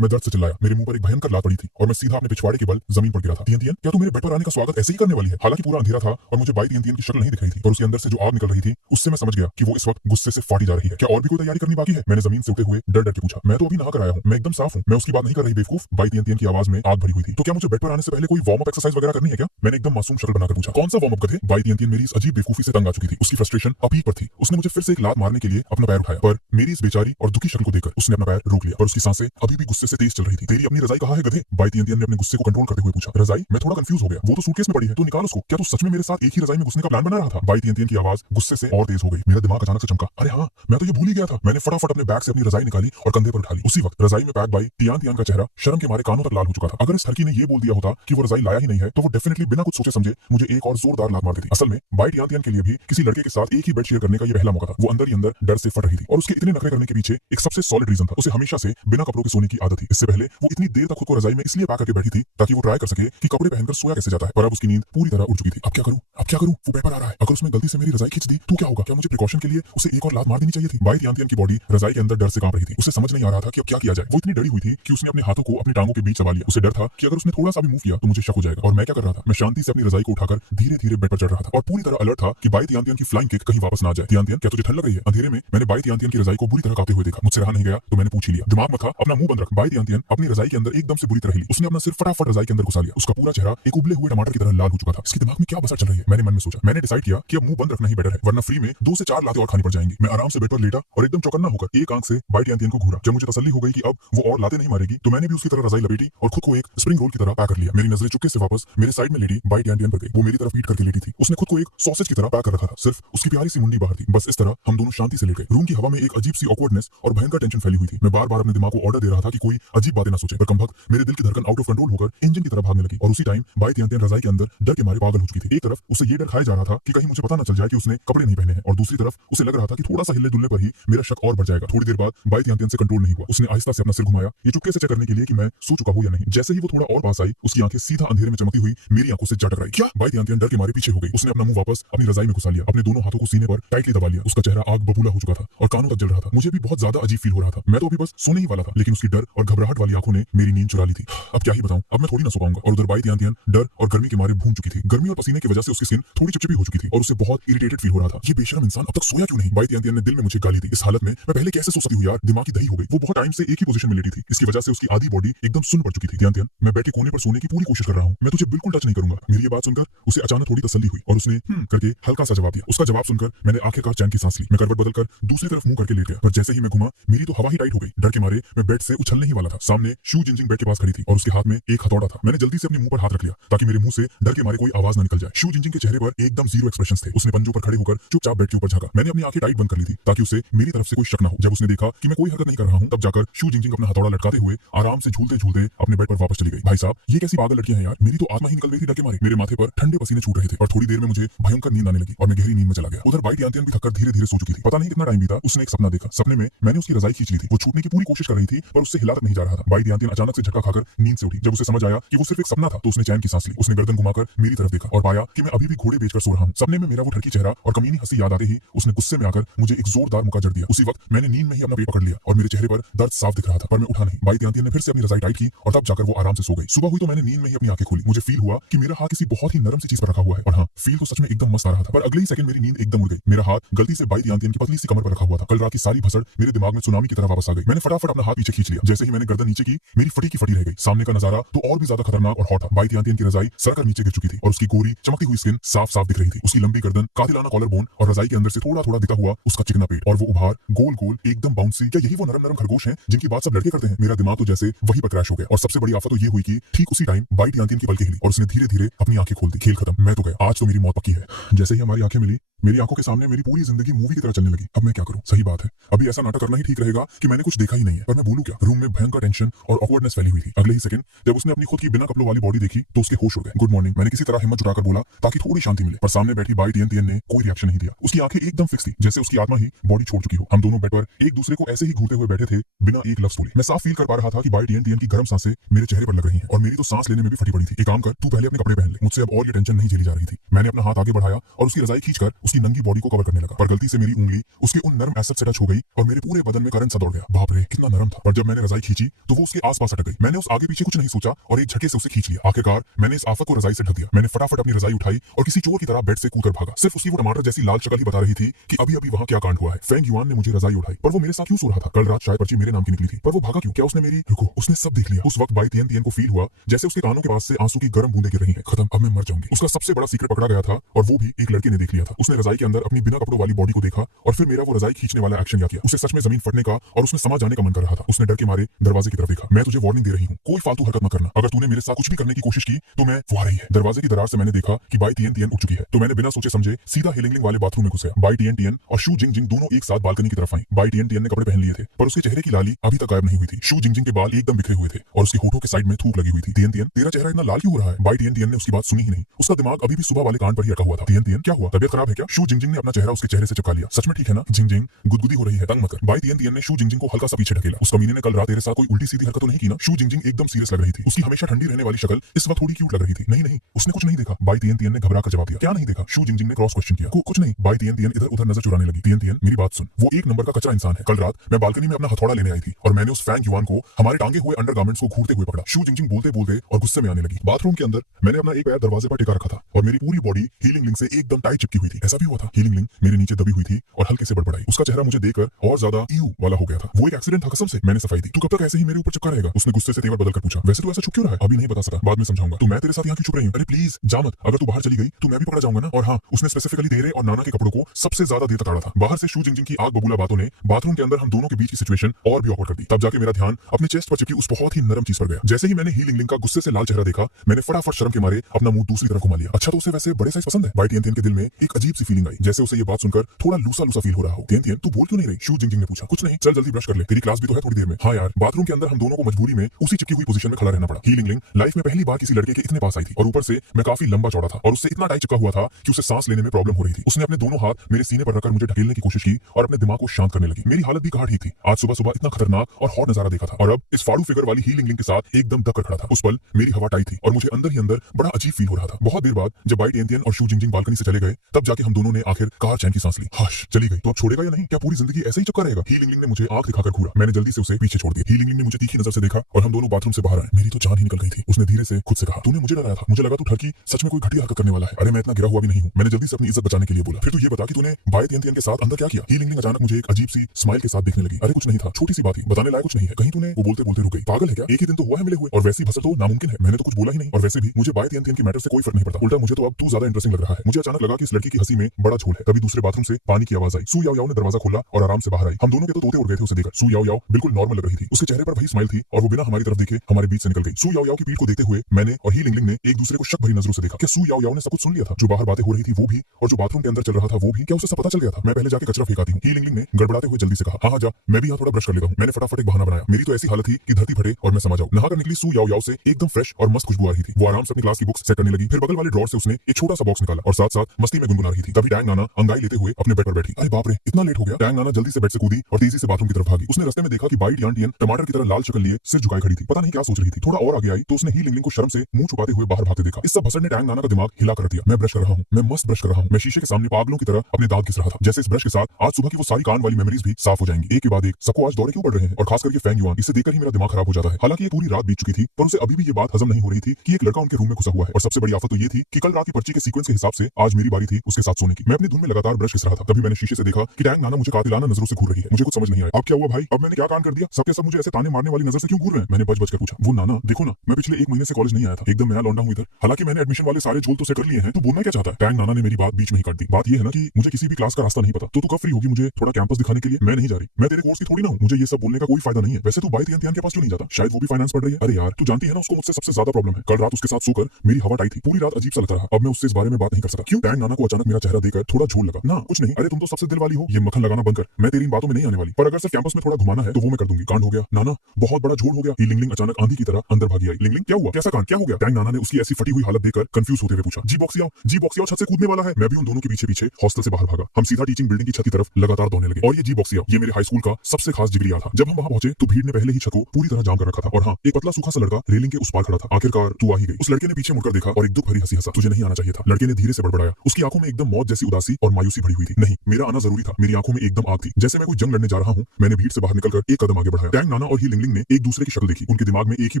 मैं दर्द से चिल्लाया। मेरे मुंह पर एक भयंकर लात पड़ी थी और मैं सीधा अपने पिछवाड़े के बल जमीन पर गिरा था। टीएनटीएन, क्या तू मेरे बेड पर आने का स्वागत ऐसे ही करने वाली है? हालांकि पूरा अंधेरा था और मुझे बाई टीएनटीएन की शक्ल नहीं दिख रही थी, पर उसके अंदर से जो आग निकल रही थी उससे मैं समझ गया कि वो इस वक्त गुस्से से फाटी जा रही है। क्या और भी कोई तैयारी करनी बाकी है? मैंने जमीन से उठते हुए डर डर के पूछा। मैं तो अभी नहा कर आया हूँ, मैं एकदम साफ हूँ। मैं उसकी बात नहीं कर रही बेवकूफ, बाई टीएनटीएन की आवाज में आग भरी हुई थी। तो क्या मुझे बेड पर आने से पहले कोई वार्म अप एक्सरसाइज वगैरह करनी है क्या? मैंने एकदम मासूम शक्ल बनाकर पूछा। कौन सा वार्म अप गधे? बाई टीएनटीएन मेरी इस अजीब बेवकूफी से तंग आ चुकी थी। उसकी फ्रस्ट्रेशन अपीक पर थी। उसने मुझे फिर से एक लात मारने के लिए अपना पैर उठाया, पर मेरी इस बेचारी और दुखी शक्ल को देखकर उसने अपना पैर रोक लिया और उसकी सांसें अभी भी गुस्से से तेज चल रही थी। तेरी अपनी रजाई कहाँ है गधे? बाई टीएनटीएन ने अपने गुस्से को कंट्रोल करते हुए पूछा। रजाई? मैं थोड़ा कंफ्यूज हो गया। वो तो सूटकेस में पड़ी है, तो निकाल उसको। क्या तू सच में मेरे साथ एक ही रजाई में घुसने का प्लान बना रहा था? बाई टीएनटीएन की आवाज गुस्से से और तेज हो गई। मेरा दिमाग अचानक से चमका। अरे हाँ, मैं तो ये भूल ही गया था। मैंने फटाफट अपने बैग से अपनी रजाई निकाली और कंधे पर उठा ली। उसी वक्त रजाई में पैक बाई टियान का चेहरा शर्म के मारे कानों तक लाल हो चुका था। अगर इस लड़की ने ये बोल दिया होता कि वो रजाई लाया ही नहीं है, तो वो डेफिनेटली बिना कुछ सोचे समझे मुझे एक और जोरदार लात मार देती। असल में बाई टियान के लिए भी किसी लड़के के साथ एक ही बेड शेयर करने का ये पहला मौका था। वो अंदर ही अंदर डर से फट रही थी और उसके इतने नखरे करने के पीछे एक सबसे सॉलिड रीजन था। उसे हमेशा से बिना कपड़ों के सोने की आदत थी। इससे पहले वो इतनी देर तक खुद को रजाई में इसलिए पैक करके बैठी थी ताकि वो ट्राई कर सके कि कपड़े पहनकर सोया कैसे जाता है, पर अब उसकी नींद पूरी तरह उड़ चुकी थी। अब क्या करूं? वो बेड पर आ रहा है। अगर उसने गलती से मेरी रजाई खींच दी तो क्या होगा? क्या मुझे प्रिकॉशन के लिए उसे एक और लात मार देनी चाहिए थी? बाई टियान की बॉडी रजाई के अंदर डर से कांप रही थी। उसे समझ नहीं आ रहा था कि अब क्या किया जाए। वो इतनी डरी हुई थी कि उसने अपने हाथों को अपनी टांगों के बीच दबा लिया। उसे डर था कि अगर उसने थोड़ा सा भी मूव किया तो मुझे शक हो जाएगा। और मैं क्या कर रहा था? मैं शांति से अपनी रजाई को उठाकर धीरे धीरे बेड पर चढ़ रहा था और पूरी तरह अलर्ट था कि बाई टियान की फ्लाइंग किक कहीं वापस ना आ जाए। टियान, क्या तुझे ठंड लग रही है? अंधेरे में मैंने बाई टियान की रजाई को बुरी तरह कांपते हुए देखा। मुझसे रहा नहीं गया तो मैंने पूछ ही लिया। दिमाग मत खा, अपना मुंह बंद रख। बाई टियान अपनी रजाई के अंदर एकदम से बुरी तरह हिली। उसने अपना सिर फटाफट रजाई के अंदर घुसा लिया। उसका पूरा चेहरा एक उबले हुए टमाटर की तरह लाल हो चुका था। इसके दिमाग में क्या बसर चल रही है? मैंने मन में सोचा। मैंने डिसाइड किया कि अब मुंह बंद रखना ही बेटर है, वरना फ्री में 2 से 4 लातें और खानी पड़ जाएंगी। मैं आराम से बेड पर लेटा और एकदम चौकन्ना होकर एक आंख से बाई टियान को घूरा। जब मुझे तसल्ली हो गई कि अब वो और लातें नहीं मारेगी, तो मैंने भी उसकी तरह रजाई लपेटी और खुद को एक स्प्रिंग रोल की तरह पैक कर लिया। मेरी नजरें चुपके से वापस मेरे साइड में लेटी बाई टियान पर गई। वो मेरी तरफ पीट करके लेटी थी। उसने खुद को एक सॉसेज की तरह पैक कर रखा था, सिर्फ उसकी प्यारी सी मुंडी बाहर थी। बस इस तरह हम दोनों शांति से लेट गए। रूम की हवा में एक अजीब सी ऑकवर्डनेस और भयंकर टेंशन फैली हुई थी। मैं बार बार अपने दिमाग को ऑर्डर दे रहा था कि कोई अजीब बातें ना सोचे, पर कमबख्त मेरे दिल की धड़कन आउट ऑफ कंट्रोल होकर इंजन की तरह भागने लगी। और उसी टाइम बाई टियान रजाई के अंदर डर के मारे पागल हो चुकी थी। एक तरफ उसे ये डर खाया जा रहा था कि कहीं मुझे पता न चल जाए कि उसने कपड़े नहीं पहने हैं, और दूसरी तरफ उसे लग रहा था कि थोड़ा सा हिलने डुलने पर ही मेरा शक और बढ़ जाएगा। थोड़ी देर बाद बाई टियान से कंट्रोल नहीं हुआ। उसने आहिस्ता से अपना सिर घुमाया, ये चुपके से चेक करने के लिए कि मैं सो चुका हूं या नहीं। जैसे ही वो थोड़ा और पास आई, उसकी आंखें सीधा अंधेरे में चमकती हुई मेरी आंखों से जा टकराई। क्या? बाई टियान डर के मारे पीछे हो गई। उसने अपना मुंह वापस अपनी रजाई में घुसा लिया, अपने दोनों हाथों को सीने पर टाइटली दबा लिया। उसका चेहरा आग बबूला हो चुका था और कानों तक जल रहा था। मुझे भी बहुत ज्यादा अजीब फील हो रहा था। मैं तो अभी बस सोने ही वाला था, लेकिन उसकी डर और घबराहट वाली आंखों ने मेरी नींद चुरा ली थी। अब क्या ही बताऊं, अब मैं थोड़ी ना सो पाऊंगा। और उधर बाई टियान डर और गर्मी के मारे भून चुकी थी। गर्मी और पसीने की वजह से उसकी स्किन थोड़ी चिपचिपी हो चुकी थी और उसे बहुत इरिटेटेड फील हो रहा था। ये बेशरम इंसान अब तक सोया क्यों नहीं? बाई टियान ने दिल में मुझे गाली दी। इस हालत में मैं पहले कैसे सो सकती हूँ यार? दिमाग की दही हो गई। वो बहुत टाइम से एक ही पोजीशन में लेटी थी, इसकी वजह से उसकी आधी बॉडी एकदम सुन्न पड़ चुकी थी। टियान, मैं बेड के कोने पर सोने की पूरी कोशिश कर रहा हूँ, मैं तुझे बिल्कुल टच नहीं करूंगा। मेरी ये बात सुनकर उसे अचानक थोड़ी तसल्ली हुई और उसने करके हल्का सा जवाब दिया। उसका जवाब सुनकर मैंने आखिरकार चैन की सांस ली। मैं करवट बदलकर दूसरी तरफ मुंह करके लेट गया, पर जैसे ही मैं घुमा, मेरी तो हवा ही टाइट हो गई। डर के मारे मैं बेड से उछलने ही वाला था। सामने शू जिंजिंग बेड के पास खड़ी थी और उसके हाथ में एक हथौड़ा था। मैंने जल्दी से अपने मुंह पर हाथ रख लिया ताकि मेरे मुंह से डर के मारे कोई आवाज ना निकल जाए। शू जिंजिंग के चेहरे पर एकदम जीरो एक्सप्रेशंस थे। उसने पंजों पर खड़े होकर चुपचाप बेड के ऊपर झांका। मैंने अपनी आंखें टाइट बंद कर ली थी ताकि उसे मेरी तरफ से कोई शक ना हो। जब उसने देखा कि मैं कोई हरकत नहीं कर रहा हूं, तब जाकर शू जिंजिंग अपना हथौड़ा लटकाते हुए आराम से झूलते झूलते अपने बेड पर वापस चली गई। भाई साहब, ये कैसी पागल लड़कियां हैं यार? मेरी तो आत्मा ही निकल गई थी डर के मारे। मेरे माथे पर ठंडे पसीने छूट रहे थे और थोड़ी देर में मुझे भयंकर नींद आने लगी और मैं गहरी नींद में चला गया। उधर बाई टियान भी थककर धीरे धीरे सो चुकी थी। पता नहीं कितना टाइम बीता, उसने एक सपना देखा। सपने में मैंने उसकी रजाई खींच ली थी। वो छूटने की पूरी कोशिश कर रही थी पर उससे हिला तक नहीं जा रहा था। बाई टियान अचानक से झटका खाकर नींद से उठी। जब उसे समझ आया कि वो सिर्फ एक सपना था, तो उसने चैन की सांस ली। उसने गर्दन घुमाकर मेरी तरफ देखा और पाया कि मैं अभी भी घोड़े बेचकर सो रहा हूँ। सपने में मेरा वो ठरकी चेहरा और कमीनी हंसी याद आते ही उसने गुस्से में आकर मुझे एक जोरदार मुक्का जड़ दिया। उसी वक्त मैंने नींद में ही अपना पेट पकड़ लिया और मेरे चेहरे पर दर्द साफ दिख रहा था, पर मैं उठा नहीं। बाई टियान ने फिर से अपनी रजाई टाइट की और तब जाकर वो आराम से सो गई। सुबह हुई तो मैंने नींद में ही अपनी आंखें खोली। मुझे फील हुआ कि मेरा हाथ किसी बहुत ही नरम सी चीज पर रखा हुआ है। और हाँ, फील तो सच में एकदम मस्त आ रहा था, पर अगले ही सेकंड मेरी नींद एकदम उड़ गई। मेरा हाथ गलती से बाई टियान टीएनटीएन की पतली सी कमर पर रखा हुआ था। कल रात की सारी भसड़ मेरे दिमाग में सुनामी की तरह वापस आ गई। मैंने फटाफट अपना हाथ पीछे खींच लिया। जैसे ही मैंने गर्दन नीचे की, मेरी फटी की फटी रह गई। सामने का नजारा तो और भी ज्यादा खतरनाक और हॉट था। बाई टिएनटिएन की रजाई सरकर नीचे गिर चुकी थी और उसकी गोरी चमकती हुई स्किन साफ साफ दिख रही थी। उसकी लंबी गर्दन, कातिलाना कॉलर बोन और रजाई के अंदर से थोड़ा थोड़ा दिखा हुआ उसका चिकना पेट और वो उभार गोल गोल एकदम बाउंसी। क्या यही वो नरम नरम खरगोश हैं जिनकी बात सब लड़के करते हैं? मेरा दिमाग तो जैसे वहीं पर क्रैश हो गया। और सबसे बड़ी आफत तो ये हुई कि ठीक उसी टाइम बाई टिएनटिएन की पलकें हिली और उसने धीरे धीरे अपनी आंखें खोल दी। खेल खत्म, मैं तो गया, आज तो मेरी मौत पक्की है। जैसे ही हमारी आंखें मिली, मेरी आंखों के सामने मेरी पूरी जिंदगी मूवी की तरह चलने लगी। अब मैं क्या करूं? सही बात है, अभी ऐसा नाटक करना ही ठीक रहेगा कि मैंने कुछ देखा ही नहीं है, पर मैं बोलूं क्या? रूम में भयंकर टेंशन और ऑकवर्डनेस फैली हुई थी। अगले ही सेकंड जब उसने अपनी खुद की बिना कपड़ों वाली बॉडी देखी तो उसके होश उड़ गए। गुड मॉर्निंग, मैंने किसी तरह हिम्मत जुटाकर बोला ताकि थोड़ी शांति मिले, पर सामने बैठी बाई टिएनटिएन ने कोई रिएक्शन नहीं दिया। उसकी आंखें एकदम फिक्स थी, जैसे उसकी आत्मा ही बॉडी छोड़ चुकी हो। हम दोनों बेड पर एक दूसरे को ऐसे ही घूरते हुए बैठे थे, बिना एक लफ्ज बोले। मैं साफ फील कर पा रहा था कि बाई टिएनटिएन की गर्म सांसें मेरे चेहरे पर लग रही हैं और मेरी तो सांस लेने में भी फटी पड़ी थी। एक काम कर, तू पहले अपने कपड़े पहन ले, मुझसे अब और ये टेंशन नहीं झेली जा रही थी। मैंने अपना हाथ आगे बढ़ाया और उसकी रजाई खींचकर उसकी नंगी बॉडी को कवर करने लगा, पर गलती से मेरी उंगली उसके उन नरम एसेट से टच हो गई और मेरे पूरे बदन में करंट सा दौड़ गया। बाप रे, कितना नरम था। पर जब मैंने रजाई खींची तो वो उसके आसपास अटक गई। मैंने उस आगे पीछे कुछ नहीं सोचा और एक झटके से उसे खींच लिया। आखिरकार मैंने इस आफत को रजाई से ढक दिया। मैंने फटाफट अपनी रजाई उठाई और किसी चोर की तरह बेड से कूदकर भागा। सिर्फ उसकी वो टमाटर जैसी लाल शक्ल ही बता रही थी कि अभी अभी वहां क्या कांड हुआ है। फेंग युआन ने मुझे रजाई उठाई, पर वो मेरे साथ क्यों सो रहा था? कल रात शायद पर्ची मेरे नाम की निकली थी, पर वो भागा क्यों? क्या उसने मेरी रुको, उसने सब देख लिया। उस वक्त बाई टिएनटिएन को फील हुआ जैसे उसके कानों के पास से आंसू की गर्म बूंदें गिर रही हैं। खत्म, अब मैं मर जाऊंगी। उसका सबसे बड़ा सीक्रेट पकड़ा गया था और वो भी एक लड़के ने देख लिया था। उसने रजाई के अंदर अपनी बिना कपड़ों वाली बॉडी को देखा और फिर मेरा वो रजाई खींचने वाला एक्शन किया। उसे सच में जमीन फटने का और उसमें समा जाने का मन कर रहा था। उसने डर के मारे दरवाजे की तरफ देखा। मैं तुझे वार्निंग दे रही हूँ, कोई फालतू हरकत मत करना। अगर तूने मेरे साथ कुछ भी करने की कोशिश की तो मैं वो आ रही है। दरवाजे की दरार से मैंने देखा कि बाई टिएनटिएन उठ चुकी है, तो मैंने बिना सोचे समझे सीधा हीलिंगलिंग वाले बाथरूम में घुस गया। बाई टिएनटिएन और शू जिंगजिंग दोनों एक साथ बालकनी की तरफ आई। बाई टिएनटिएन ने कपड़े पहन लिए थे, पर उसके चेहरे की लाली अभी तक गायब नहीं हुई थी। शू जिंगजिंग के बाल एकदम बिखरे हुए थे और उसके होठों के साइड में थूक लगी हुई थी। टिएनटिएन, तेरा चेहरा इतना लाल क्यों हो रहा है? बाई टिएनटिएन ने उसकी बात सुनी ही नहीं। उसका दिमाग अभी भी सुबह वाले कांड पर ही अटका हुआ था। टिएनटिएन, क्या हुआ? तबियत खराब है क्या? शू जिंगजिंग ने अपना चेहरा उसके चेहरे से चिपका लिया। सच में ठीक है ना? जिंगजिंग, गुदगुदी हो रही है, तंग मत कर। बाई टिएनटिएन ने शू जिंगजिंग को हल्का सा पीछे ढकेला। उस कमीने ने कल रात तेरे साथ कोई उल्टी सीधी हरकत तो नहीं की ना? शू जिंगजिंग एकदम सीरियस लग रही थी। उसकी हमेशा ठंडी रहने वाली शक्ल इस वक्त थोड़ी क्यूट लग रही थी। नहीं नहीं, उसने कुछ नहीं देखा। बाई टिएनटिएन ने घबरा कर जवाब दिया। क्या नहीं देखा? शू जिंगजिंग ने क्रॉस क्वेश्चन किया। कुछ नहीं। बाई टिएनटिएन इधर उधर नजर चुराने लगी। टिएनटिएन, मेरी बात सुन, वो एक नंबर का कचरा इंसान है। कल रात मैं बालकनी में अपना हथौड़ा लेने आई थी और मैंने उस फैंग युआन को हमारे टांगे हुए अंडरगारमेंट्स को घूरते हुए पकड़ा। शू जिंगजिंग बोलते बोलते और गुस्से में आने लगी। बाथरूम के अंदर मैंने अपना एक पैर दरवाजे पर टिका रखा था और मेरी पूरी बॉडी हीलिंग लिंक से एकदम टाइट चिपकी हुई थी। ऐसा भी हुआ था, हीलिंग लिंक मेरे नीचे दबी हुई थी और हल्के से बड़बड़ाई। उसका चेहरा मुझे देखकर और ज्यादा ईयू वाला हो गया था। वो एक एक्सीडेंट था कसम से। मैंने सफाई दी। तू कब तक ऐसे ही मेरे ऊपर चिपका रहेगा? उसने गुस्से से तेवर बदलकर पूछा। वैसे तू ऐसा चुप क्यों रहा है? अभी नहीं बता सका, बाद में समझाऊंगा। तो मैं तेरे साथ यहाँ क्यों चुप रही हूँ? अरे प्लीज जा मत, अगर तू बाहर चली गई तो मैं भी पकड़ा जाऊंगा ना। और हाँ, उसने स्पेसिफिकली तेरे और नाना के कपड़ों को सबसे ज्यादा देर तक आड़ा था। बाहर से शू जिंगजिंग की आग बबूला बातों ने बाथरूम के अंदर हम दोनों के बीच की सिचुएशन और भी ऑकवर्ड कर दी। तब जाके मेरा ध्यान अपने चेस्ट पर चिपकी उस बहुत ही नरम चीज पर गया। जैसे ही मैंने हीलिंग लिंक का गुस्से से लाल चेहरा देखा, मैंने फटाफट शर्म के मारे अपना मुंह दूसरी तरफ घुमा लिया। अच्छा, तो उसे वैसे बड़े साइज पसंद है? बाई टिएनटिएन के दिल में एक अजीब सी फीलिंग आई, जैसे उसे ये बात सुनकर थोड़ा लूसा लूसा फील हो रहा हो। टिएनटिएन, तू बोल क्यों नहीं रही? शू जिंगजिंग ने पूछा। कुछ नहीं, चल जल्दी ब्रश कर ले, तेरी क्लास भी तो है थोड़ी देर में। हाँ यार, बाथरूम के अंदर हम दोनों को मजबूरी में उसी चिपकी हुई पोजीशन में खड़ा रहना पड़ा। हीलिंग लिंक लाइफ में पहली बार किसी लड़के के इतने पास आई थी और ऊपर से मैं काफी लंबा चौड़ा था और उससे इतना टाइट चिपका हुआ था कि उसे सांस लेने में प्रॉब्लम हो रही थी। उसने अपने दोनों हाथ मेरे सीने पर रखकर मुझे ढकेलने की कोशिश की और अपने दिमाग को शांत करने लगी। मेरी हालत भी कहाँ ठीक थी। आज सुबह सुबह इतना खतरनाक और हॉट नजारा देखा था और अब इस फाड़ू फिगर वाली हीलिंग लिंक के साथ एकदम दबकर खड़ा था। उस पल मेरी हवा टाइट थी और मुझे अंदर ही अंदर बड़ा अजीब फील हो रहा था। बहुत देर बाद जब बाई टिएनटिएन और शू जिंगजिंग बालकनी से चले गए, तब जाके हम दोनों ने आखिर कार चैन की सांस ली। हश, चली गई तो अब छोड़ेगा या नहीं? क्या पूरी जिंदगी ऐसे ही चिपका रहेगा? हीलिंग लिंक ने मुझे आंख दिखाकर घूरा। मैंने जल्दी से उसे पीछे छोड़ दिया। हीलिंग लिंक ने मुझे तीखी नजर से देखा और हम दोनों बाथरूम से बाहर आए। मेरी तो जान ही निकल गई थी। उसने धीरे से खुद से कहा, तूने मुझे डराया था, मुझे लगा तू ठरकी सच में कोई घटिया हरकत करने वाला है। अरे मैं इतना गिरा हुआ भी नहीं हूँ। मैंने जल्दी से अपनी इज्जत बचाने के लिए बोला। फिर तू ये बता कि तूने बाई टिएनटिएन के साथ अंदर क्या किया? हीलिंग लिंक अचानक मुझे एक अजीब सी स्माइल के साथ देखने लगी। अरे कुछ नहीं था, छोटी सी बात ही, बताने लायक कुछ नहीं है। कहीं तूने? वो बोलते बोलते रुक गई। पागल है क्या? एक ही दिन तो हुआ है मिले हुए और वैसी भसड़ तो नामुमकिन है। मैंने तो कुछ बोला ही नहीं और वैसे भी मुझे बाई टिएनटिएन की मैटर से कोई फर्क नहीं पड़ता। उल्टा मुझे तो अब तू ज्यादा इंटरेस्टिंग लग रहा है। मुझे अचानक लगा कि इस लड़की की हंसी में बड़ा झोल है। तभी दूसरे बाथरूम से पानी की आवाज आई। सू याओ याओ ने दरवाजा खोला और आराम से बाहर आई। हम दोनों के तो तोते उड़ गए थे उसे देखकर। सू याओ याओ बिल्कुल नॉर्मल लग रही थी। उसके चेहरे पर वही स्माइल थी और वो बिना हमारी तरफ देखे हमारे बीच से निकल गई। सू याओ याओ की पीठ को देखते हुए मैंने और हीलिंग लिंक ने एक दूसरे को शक भरी नजरों से देखा। क्या सू याओ याओ ने सब कुछ सुन लिया था? जो बाहर बातें हो रही थी वो भी और जो बाथरूम के अंदर चल रहा था वो भी? क्या उसे सब पता चल गया था? मैं पहले जाके कचरा फेंकाती हूँ। हीलिंग लिंक ने गड़बड़ाते हुए जल्दी से कहा। हाँ जा, मैं भी यहाँ थोड़ा ब्रश कर लेता हूँ। मैंने फटाफट एक बहाना बनाया। मेरी तो ऐसी हालत थी कि धरती फटे और मैं समा जाऊँ। नहाकर निकली सू याओ याओ से एकदम फ्रेश और मस्त खुशबू आ रही थी। वो आराम से अपनी क्लास की बुक्स सेट करने लगी। फिर बगल वाले ड्रॉर से उसने एक छोटा सा बॉक्स निकाला और साथ साथ मस्ती में गुनगुना रही थी। तभी टैंग नाना अंगाई लेते हुए अपने बेड पर बैठी। अरे बाप रे, इतना लेट हो गया। टैंग नाना जल्दी से बेड से कूदी और तेजी से बाथरूम की तरफ भागी। उसने रास्ते में देखा कि बाई टिएनटिएन टमाटर की तरह लाल शक्ल लिए सिर झुकाए खड़ी थी। पता नहीं क्या सोच रही थी। थोड़ा और आगे आई तो उसने हीलिंग लिंक को शर्म से मुंह छुपाते हुए बाहर भागते देखा। इस सब भसड़ ने टैंग नाना का दिमाग हिला कर दिया। मैं ब्रश कर रहा हूँ, मैं मस्त ब्रश कर रहा हूँ। मैं शीशे के सामने पागलों की तरह अपने दांत घिस रहा था। जैसे इस ब्रश के साथ आज सुबह की वो सारी कान वाली मेमोरीज भी साफ हो जाएंगी। एक के बाद एक। सबको आज दौरे क्यों पड़ रहे हैं और खास करके फैंग युआन। इसे देखकर ही मेरा दिमाग खराब हो जाता है। हालांकि ये पूरी रात बीत चुकी थी पर उसे अभी भी ये बात हजम नहीं हो रही थी कि एक लड़का उनके रूम में घुसा हुआ है। और सबसे बड़ी आफत तो ये थी कि कल रात की पर्ची के सीक्वेंस के हिसाब से आज मेरी बारी थी उसके साथ सोने की। मैं अपनी धुन में लगातार ब्रश घिस रहा था। तभी मैंने शीशे से देखा कि टैंक नाना मुझे कातिलाना नजरों से घूर रही है। मुझे कुछ समझ नहीं आया। अब क्या हुआ भाई? अब मैंने क्या कांड कर दिया? सबके सब मुझे ऐसे ताने मारने वाली नजर से क्यों घूर रहे हैं? मैंने बच बच कर पूछा। वो नाना देखो ना, मैं पिछले 1 महीने से कॉलेज नहीं आया था, एकदम नया लौंडा हूं इधर। हालांकि मैंने एडमिशन वाले सारे झोल तो सेट कर लिए हैं, तो बोलना क्या चाहता है? टैंक नाना ने मेरी बात बीच में ही काट दी। बात ये है ना कि मुझे किसी भी क्लास का रास्ता नहीं पता, तो तू कब फ्री होगी मुझे थोड़ा कैंपस दिखाने के लिए? मैं नहीं जा रही, मैं तेरे कोर्स की थोड़ी ना हूं, मुझे ये सब बोलने का कोई फायदा नहीं है। वैसे तू बाई तियान के पास क्यों नहीं जाता? शायद वो भी फाइनेंस पढ़ रही है। अरे यार, तू जानती है ना उसको मुझसे सबसे ज्यादा प्रॉब्लम है। कल रात उसके साथ सोकर मेरी हवा टाई थी, पूरी रात अजीब सा लगता रहा। अब मैं उससे इस बारे में बात नहीं कर सकता। क्यों? टैंक नाना को अचानक मेरा चेहरा देखकर थोड़ा झोल लगा। ना कुछ नहीं, अरे तुम तो सबसे दिल वाली हो, ये मक्खन लगाना बंद कर, मैं तेरी इन बातों में नहीं आने वाली। पर अगर सिर्फ कैंपस में थोड़ा घुमाना है तो वो मैं कर दूंगी। कांड हो गया नाना, बहुत बड़ा झोल हो गया। ये लिंगलिंग अचानक आंधी की तरह अंदर भागी आई। लिंगलिंग क्या हुआ? कैसा कांड? क्या हो गया? टैंक नाना ने उसकी ऐसी फटी हुई हालत देखकर कंफ्यूज होते हुए पूछा। जी बॉक्सियाओ छत से कूदने वाला है। मैं भी उन दोनों के पीछे पीछे हॉस्टल से बाहर भागा। हम सीधा टीचिंग बिल्डिंग की छत की तरफ लगातार दौड़ने लगे। और ये जी बॉक्सियाओ, ये मेरे हाई स्कूल का सबसे खास जिगरिया था। जब हम वहां पहुंचे तो भीड़ ने पहले ही छत को पूरी तरह जाम कर रखा था। और हाँ, एक पतला सूखा सा लड़का रेलिंग के उस पार खड़ा था। आखिरकार तू आ ही गई। उस लड़के ने पीछे मुड़कर देखा और एक दुख भरी हंसी हंसा। तुझे नहीं आना चाहिए था, लड़के ने धीरे से बड़बड़ाया। उसकी आंखों में एकदम मौत जैसी उदासी और मायूसी भरी हुई थी। नहीं, मेरा आना जरूरी था। मेरी आंखों में एकदम आग थी, जैसे मैं कोई जंग लड़ने जा रहा हूं। मैंने भीड़ से बाहर निकलकर एक कदम आगे बढ़ाया। टैंक नाना और ही लिंगलिंग ने एक दूसरे की शक्ल देखी। उनके दिमाग में एक ही